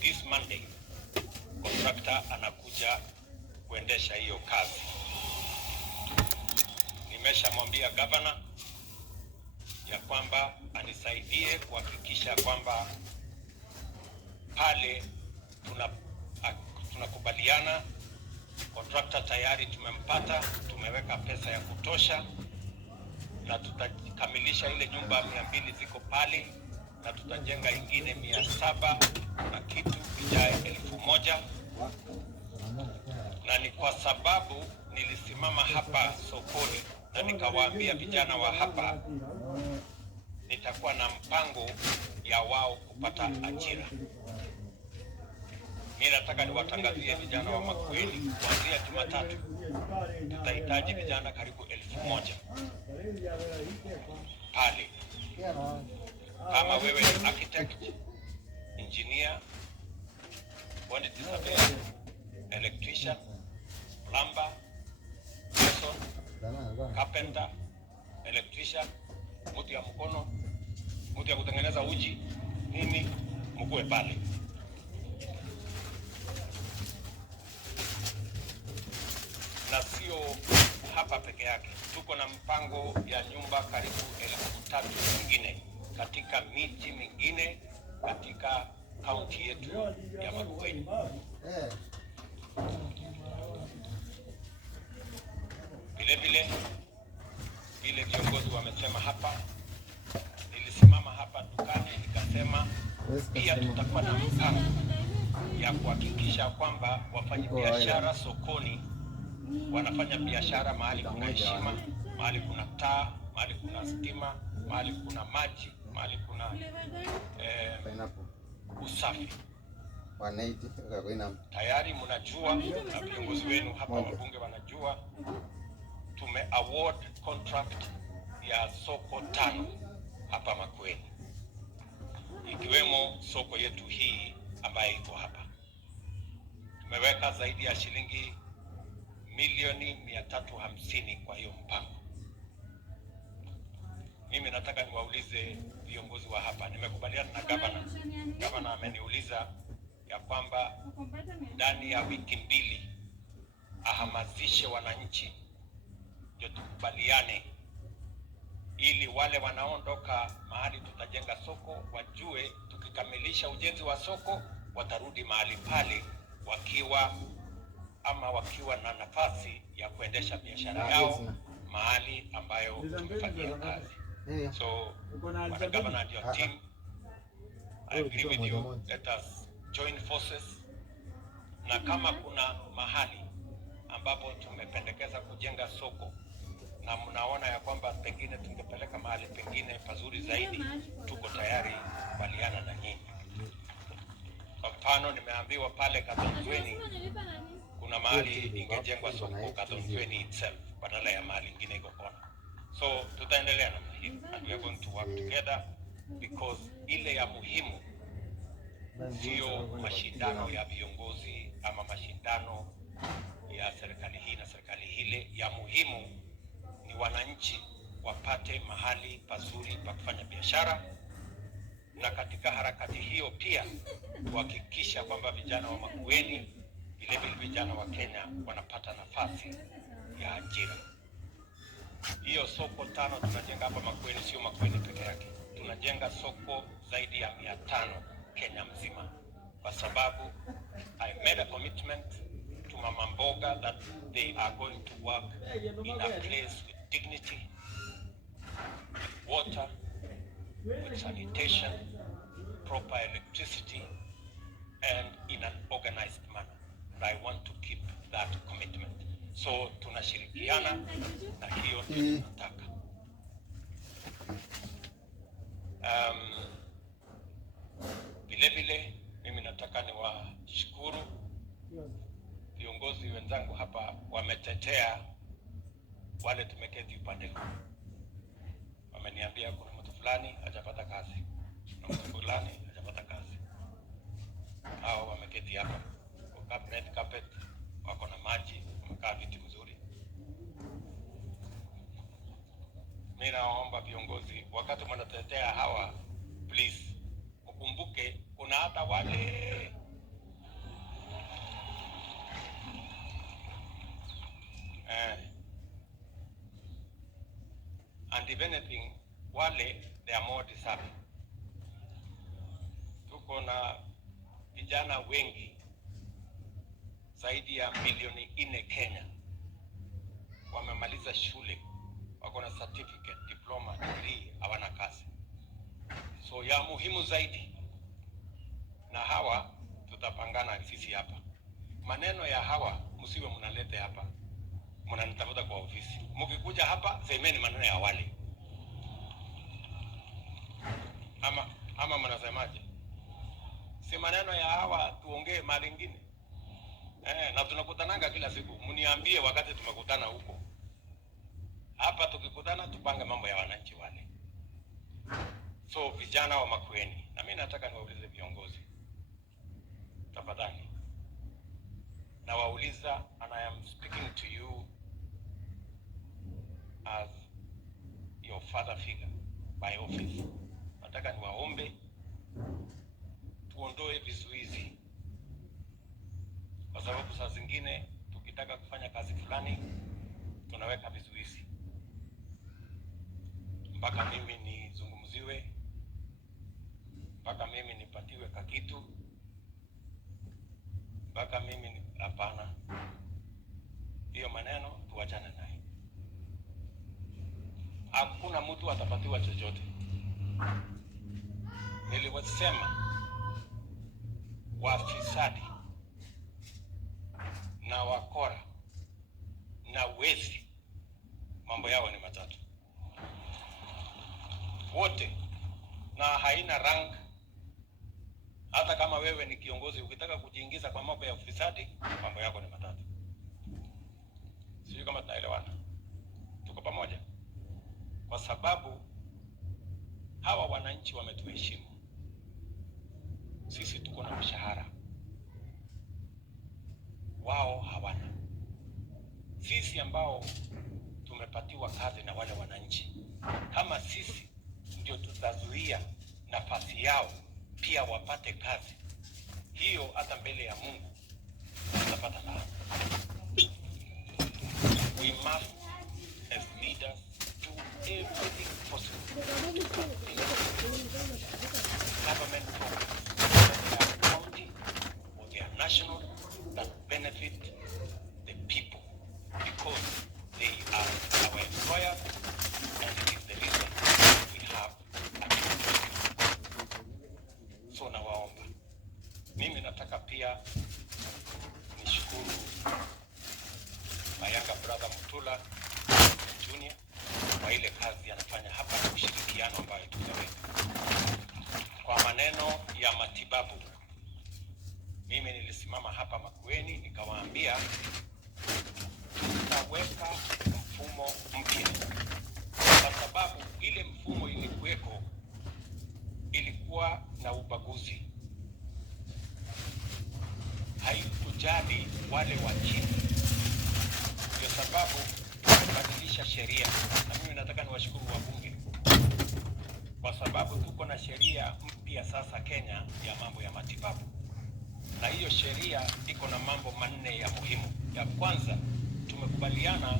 this Monday, contractor anakuja kuendesha hiyo kazi. Nimeshamwambia governor ya kwamba anisaidie kuhakikisha kwamba pale tunakubaliana. Contractor tayari tumempata, tumeweka pesa ya kutosha, na tutakamilisha ile nyumba 200 ziko pale, na tutajenga ingine 700 na kitu ijaye 1000. Na ni kwa sababu nilisimama hapa sokoni na nikawaambia vijana wa hapa nitakuwa na mpango ya wao kupata ajira. Mimi nataka niwatangazie vijana wa Makueni, kuanzia Jumatatu tutahitaji vijana karibu 1000 pale. Kama wewe ni architect, engineer, quantity surveyor, electrician, plumber, mason, carpenter, electrician, mtu ya mkono, mtu ya kutengeneza uji, nini, mkuwe pale. Na sio hapa peke yake, tuko na mpango ya nyumba karibu 3000 nyingine katika miji mingine katika kaunti yetu ya Makueni. Vile viongozi wamesema hapa, nilisimama hapa dukani nikasema pia tutakuwa na mpango ya kuhakikisha kwamba wafanyabiashara sokoni wanafanya biashara mahali kuna heshima, mahali kuna taa, mahali kuna stima, mahali kuna maji, mahali kuna usafi. Tayari mnajua na viongozi wenu hapa wabunge wanajua, tume award contract ya soko 5 hapa Makueni, ikiwemo soko yetu hii ambayo iko hapa. Tumeweka zaidi ya shilingi milioni 350 kwa hiyo mpango. Mimi nataka niwaulize viongozi wa hapa, nimekubaliana na gavana. Gavana ameniuliza ya kwamba ndani ya wiki 2 ahamasishe wananchi ndio tukubaliane, ili wale wanaondoka mahali tutajenga soko wajue tukikamilisha ujenzi wa soko watarudi mahali pale wakiwa na nafasi ya kuendesha biashara yao mahali ambayo tumefanyia kazi. So, Bwana Gavana and your team, I agree with you. Let us join forces. Na kama kuna mahali ambapo tumependekeza kujenga soko na mnaona ya kwamba pengine tungepeleka mahali pengine pazuri zaidi, tuko tayari kubaliana na nyinyi. Kwa mfano, nimeambiwa pale Kadonzweni kuna mahali ingejengwa soko Kadonzweni itself badala ya mahali ingine iko kona. So tutaendelea na hii, and we are going to work together, because ile ya muhimu sio mashindano ya viongozi ama mashindano ya serikali hii na serikali hile. Ya muhimu ni wananchi wapate mahali pazuri pa kufanya biashara, na katika harakati hiyo pia kuhakikisha kwamba vijana wa Makueni, vile vile vijana wa Kenya wanapata nafasi ya ajira. Hiyo soko 5 tunajenga hapa Makueni, sio Makueni peke yake. Tunajenga soko zaidi ya 500 Kenya mzima, kwa sababu I made a commitment to Mama Mboga that they are going to work in a place with dignity, with water, with sanitation, proper electricity, and in an organized manner. And I want to keep that commitment. So tunashirikiana na hiyo ndio tunataka. Vile vile mimi nataka niwashukuru viongozi wenzangu hapa, wametetea wale tumeketi upande huu. Wameniambia kuna mtu fulani hajapata kazi, na mtu fulani hajapata kazi. Hao wameketi hapa kwa red carpet, wako na maji, wamekaa viti mzuri. Mimi naomba viongozi, wakati mnatetea hawa, please ukumbuke kuna hata wale and if anything, wale they are more deserving. Tuko na vijana wengi zaidi ya milioni 4 Kenya wamemaliza shule, wako na certificate, diploma, degree, hawana kazi. So ya muhimu zaidi, na hawa tutapangana sisi hapa. Maneno ya hawa msiwe mnalete hapa, mnanitafuta kwa ofisi. Mkikuja hapa semeni maneno ya wale. Ama mnasemaje? Si maneno ya hawa tuongee mali nyingine. Na tunakutananga kila siku. Mniambie wakati tumekutana huko. Hapa tukikutana tupange mambo ya wananchi wale. So vijana wa Makueni, na mimi nataka niwaulize viongozi, tafadhali. Na wauliza, and I am speaking to you as your father figure by office. Nataka niwaombe tuondoe vizuizi, kwa sababu saa zingine tukitaka kufanya kazi fulani tunaweka vizuizi. Mpaka mimi nizungumziwe, mpaka mimi nipatiwe kakitu, mpaka mimi hapana. Hiyo maneno tuachane nayo. Hakuna mtu atapatiwa chochote. Niliwasema wafisadi na wakora na wezi mambo yao ni matatu wote, na haina rank. Hata kama wewe ni kiongozi, ukitaka kujiingiza kwa mambo ya ufisadi, mambo yako ni matatu. Sijui kama tunaelewana. Tuko pamoja? Kwa sababu hawa wananchi wametuheshimu. Sisi tuko na mshahara, wao hawana. Sisi ambao tumepatiwa kazi na wale wananchi, kama sisi ndio tutazuia nafasi yao pia wapate kazi, hiyo hata mbele ya Mungu tutapata laana. We must as leaders do everything possible to complete government programs, whether they are county or they are national, that benefit the people, because they are our employers and it is the reason we have a democracy. So nawaomba, mimi nataka pia nishukuru Mayanga brother Mutula Junior kwa ile kazi anafanya hapa na ushirikiano ambayo tutaweka. Kwa maneno ya matibabu, mimi nilisimama hapa Makueni nikawaambia tutaweka mfumo mpya, kwa sababu ile mfumo ilikuweko ilikuwa na ubaguzi, haikujali wale wa chini. Ndio sababu tumebadilisha sheria, na mimi nataka niwashukuru wabunge kwa sababu tuko na sheria mpya sasa Kenya ya mambo ya matibabu, na hiyo sheria iko na mambo manne ya muhimu. Ya kwanza, tumekubaliana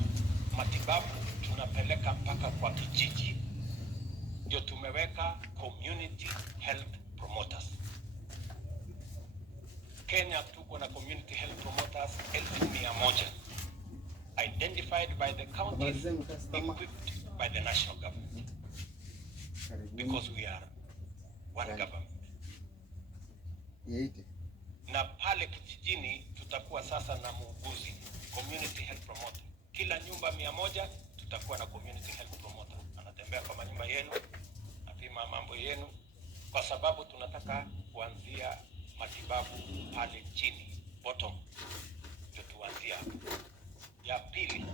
matibabu tunapeleka mpaka kwa kijiji, ndio tumeweka community health promoters. Kenya tuko na community health promoters 1,100 identified by the counties, equipped by the national government, because we are one government. Na pale kijijini tutakuwa sasa na muuguzi, community health promoter. Kila nyumba 100 tutakuwa na community health promoter. Anatembea kwa manyumba yenu, apima mambo yenu, kwa sababu tunataka kuanzia matibabu pale chini, bottom, ndio tuanzia. Ya pili,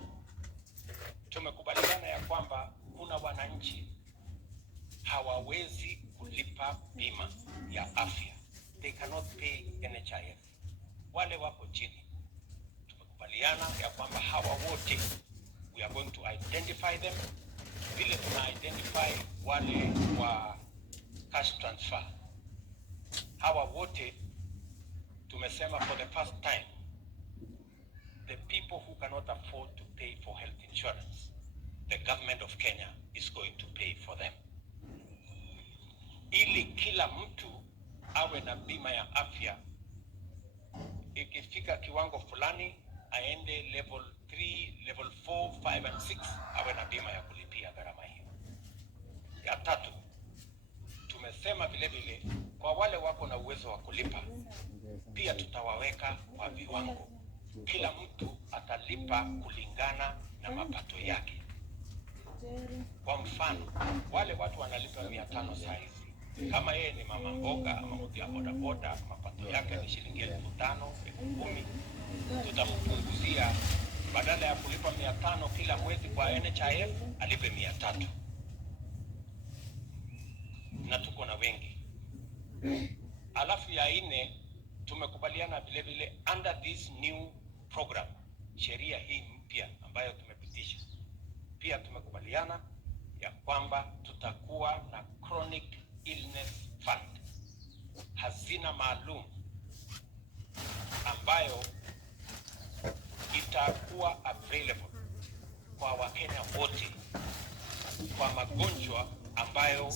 tumekubaliana ya kwamba kuna wananchi hawawezi kulipa bima ya afya. They cannot pay NHIF. Wale wako chini. Tumekubaliana ya kwamba hawa wote, we are going to identify them. Vile tuna identify wale wa cash transfer. Hawa wote tumesema for the first time, the people who cannot afford to pay for health insurance, the government of Kenya is going to pay for them. Ili kila mtu awe na bima ya afya, ikifika kiwango fulani aende level 3, level 4, 5 and 6 awe na bima ya kulipia gharama hiyo. Ya tatu, tumesema vile vile kwa wale wako na uwezo wa kulipa, pia tutawaweka kwa viwango. Kila mtu atalipa kulingana na mapato yake. Kwa mfano, wale watu wanalipa 500 saizi, kama yeye ni mama mboga ama mtu ya boda boda, mapato yake ni shilingi 5,000, 10,000, tutampunguzia, badala ya kulipa 500 kila mwezi kwa NHIF, alipe 300. Na tuko na wengi. Alafu ya 4, tumekubaliana vile vile under this new program, sheria hii mpya ambayo tumepitisha, pia tumekubaliana ya kwamba tutakuwa na chronic illness fund, hazina maalum ambayo itakuwa available kwa Wakenya wote kwa magonjwa ambayo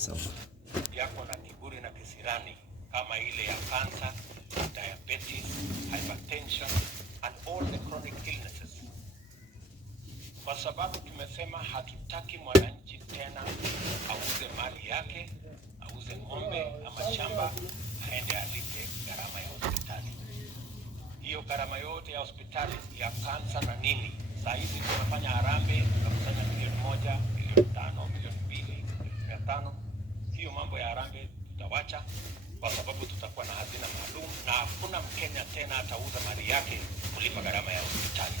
yako na kiburi na kisirani, kama ile ya cancer, diabetes, hypertension and all the chronic illnesses. Kwa sababu tumesema hatutaki mwananchi tena auze mali yake, auze ng'ombe ama shamba, aende alipe gharama ya hospitali. Hiyo gharama yote ya hospitali ya kansa na nini, saa hizi tunafanya harambee, tunakusanya milioni 1, milioni 5, milioni 2, milioni 5. Hiyo mambo ya harambee tutawacha, kwa sababu tutakuwa na hazina maalum na hakuna Mkenya tena atauza mali yake kulipa gharama ya hospitali.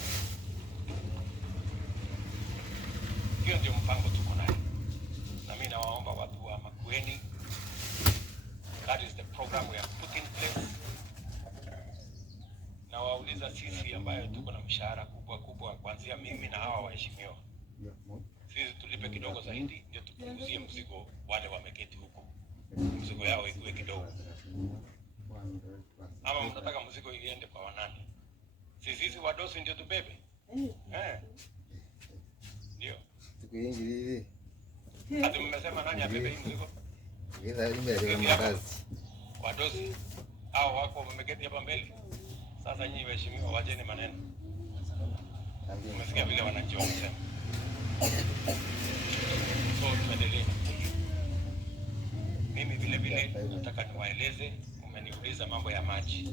Hiyo ndio mpango tuko nayo, na mimi nawaomba watu wa Makueni, that is the program we have put in place. Na wauliza sisi ambayo tuko na mshahara kubwa kuanzia mimi na hawa waheshimiwa, sisi tulipe kidogo zaidi ndio tupunguzie mzigo wale wameketi huko, mzigo yao ikuwe kidogo. Ama mtataka mzigo iende kwa wanani? Sisi wadosi ndio tubebe? Ndio. Tukuingilili. Hadi mmesema nani abebe hii mzigo? Wadosi hao wako wameketi hapa mbele. Sasa nyinyi waheshimiwa, wajeni maneno. Umesikia vile wananchi wanasema. So tuendelee. Mimi vile nataka niwaeleze, umeniuliza mambo ya maji.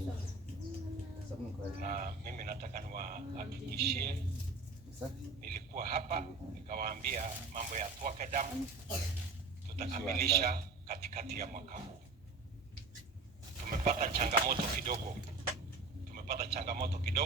Na mimi nataka niwahakikishie, nilikuwa hapa nikawaambia mambo ya Thwake Dam tutakamilisha katikati ya mwaka huu. Tumepata changamoto kidogo.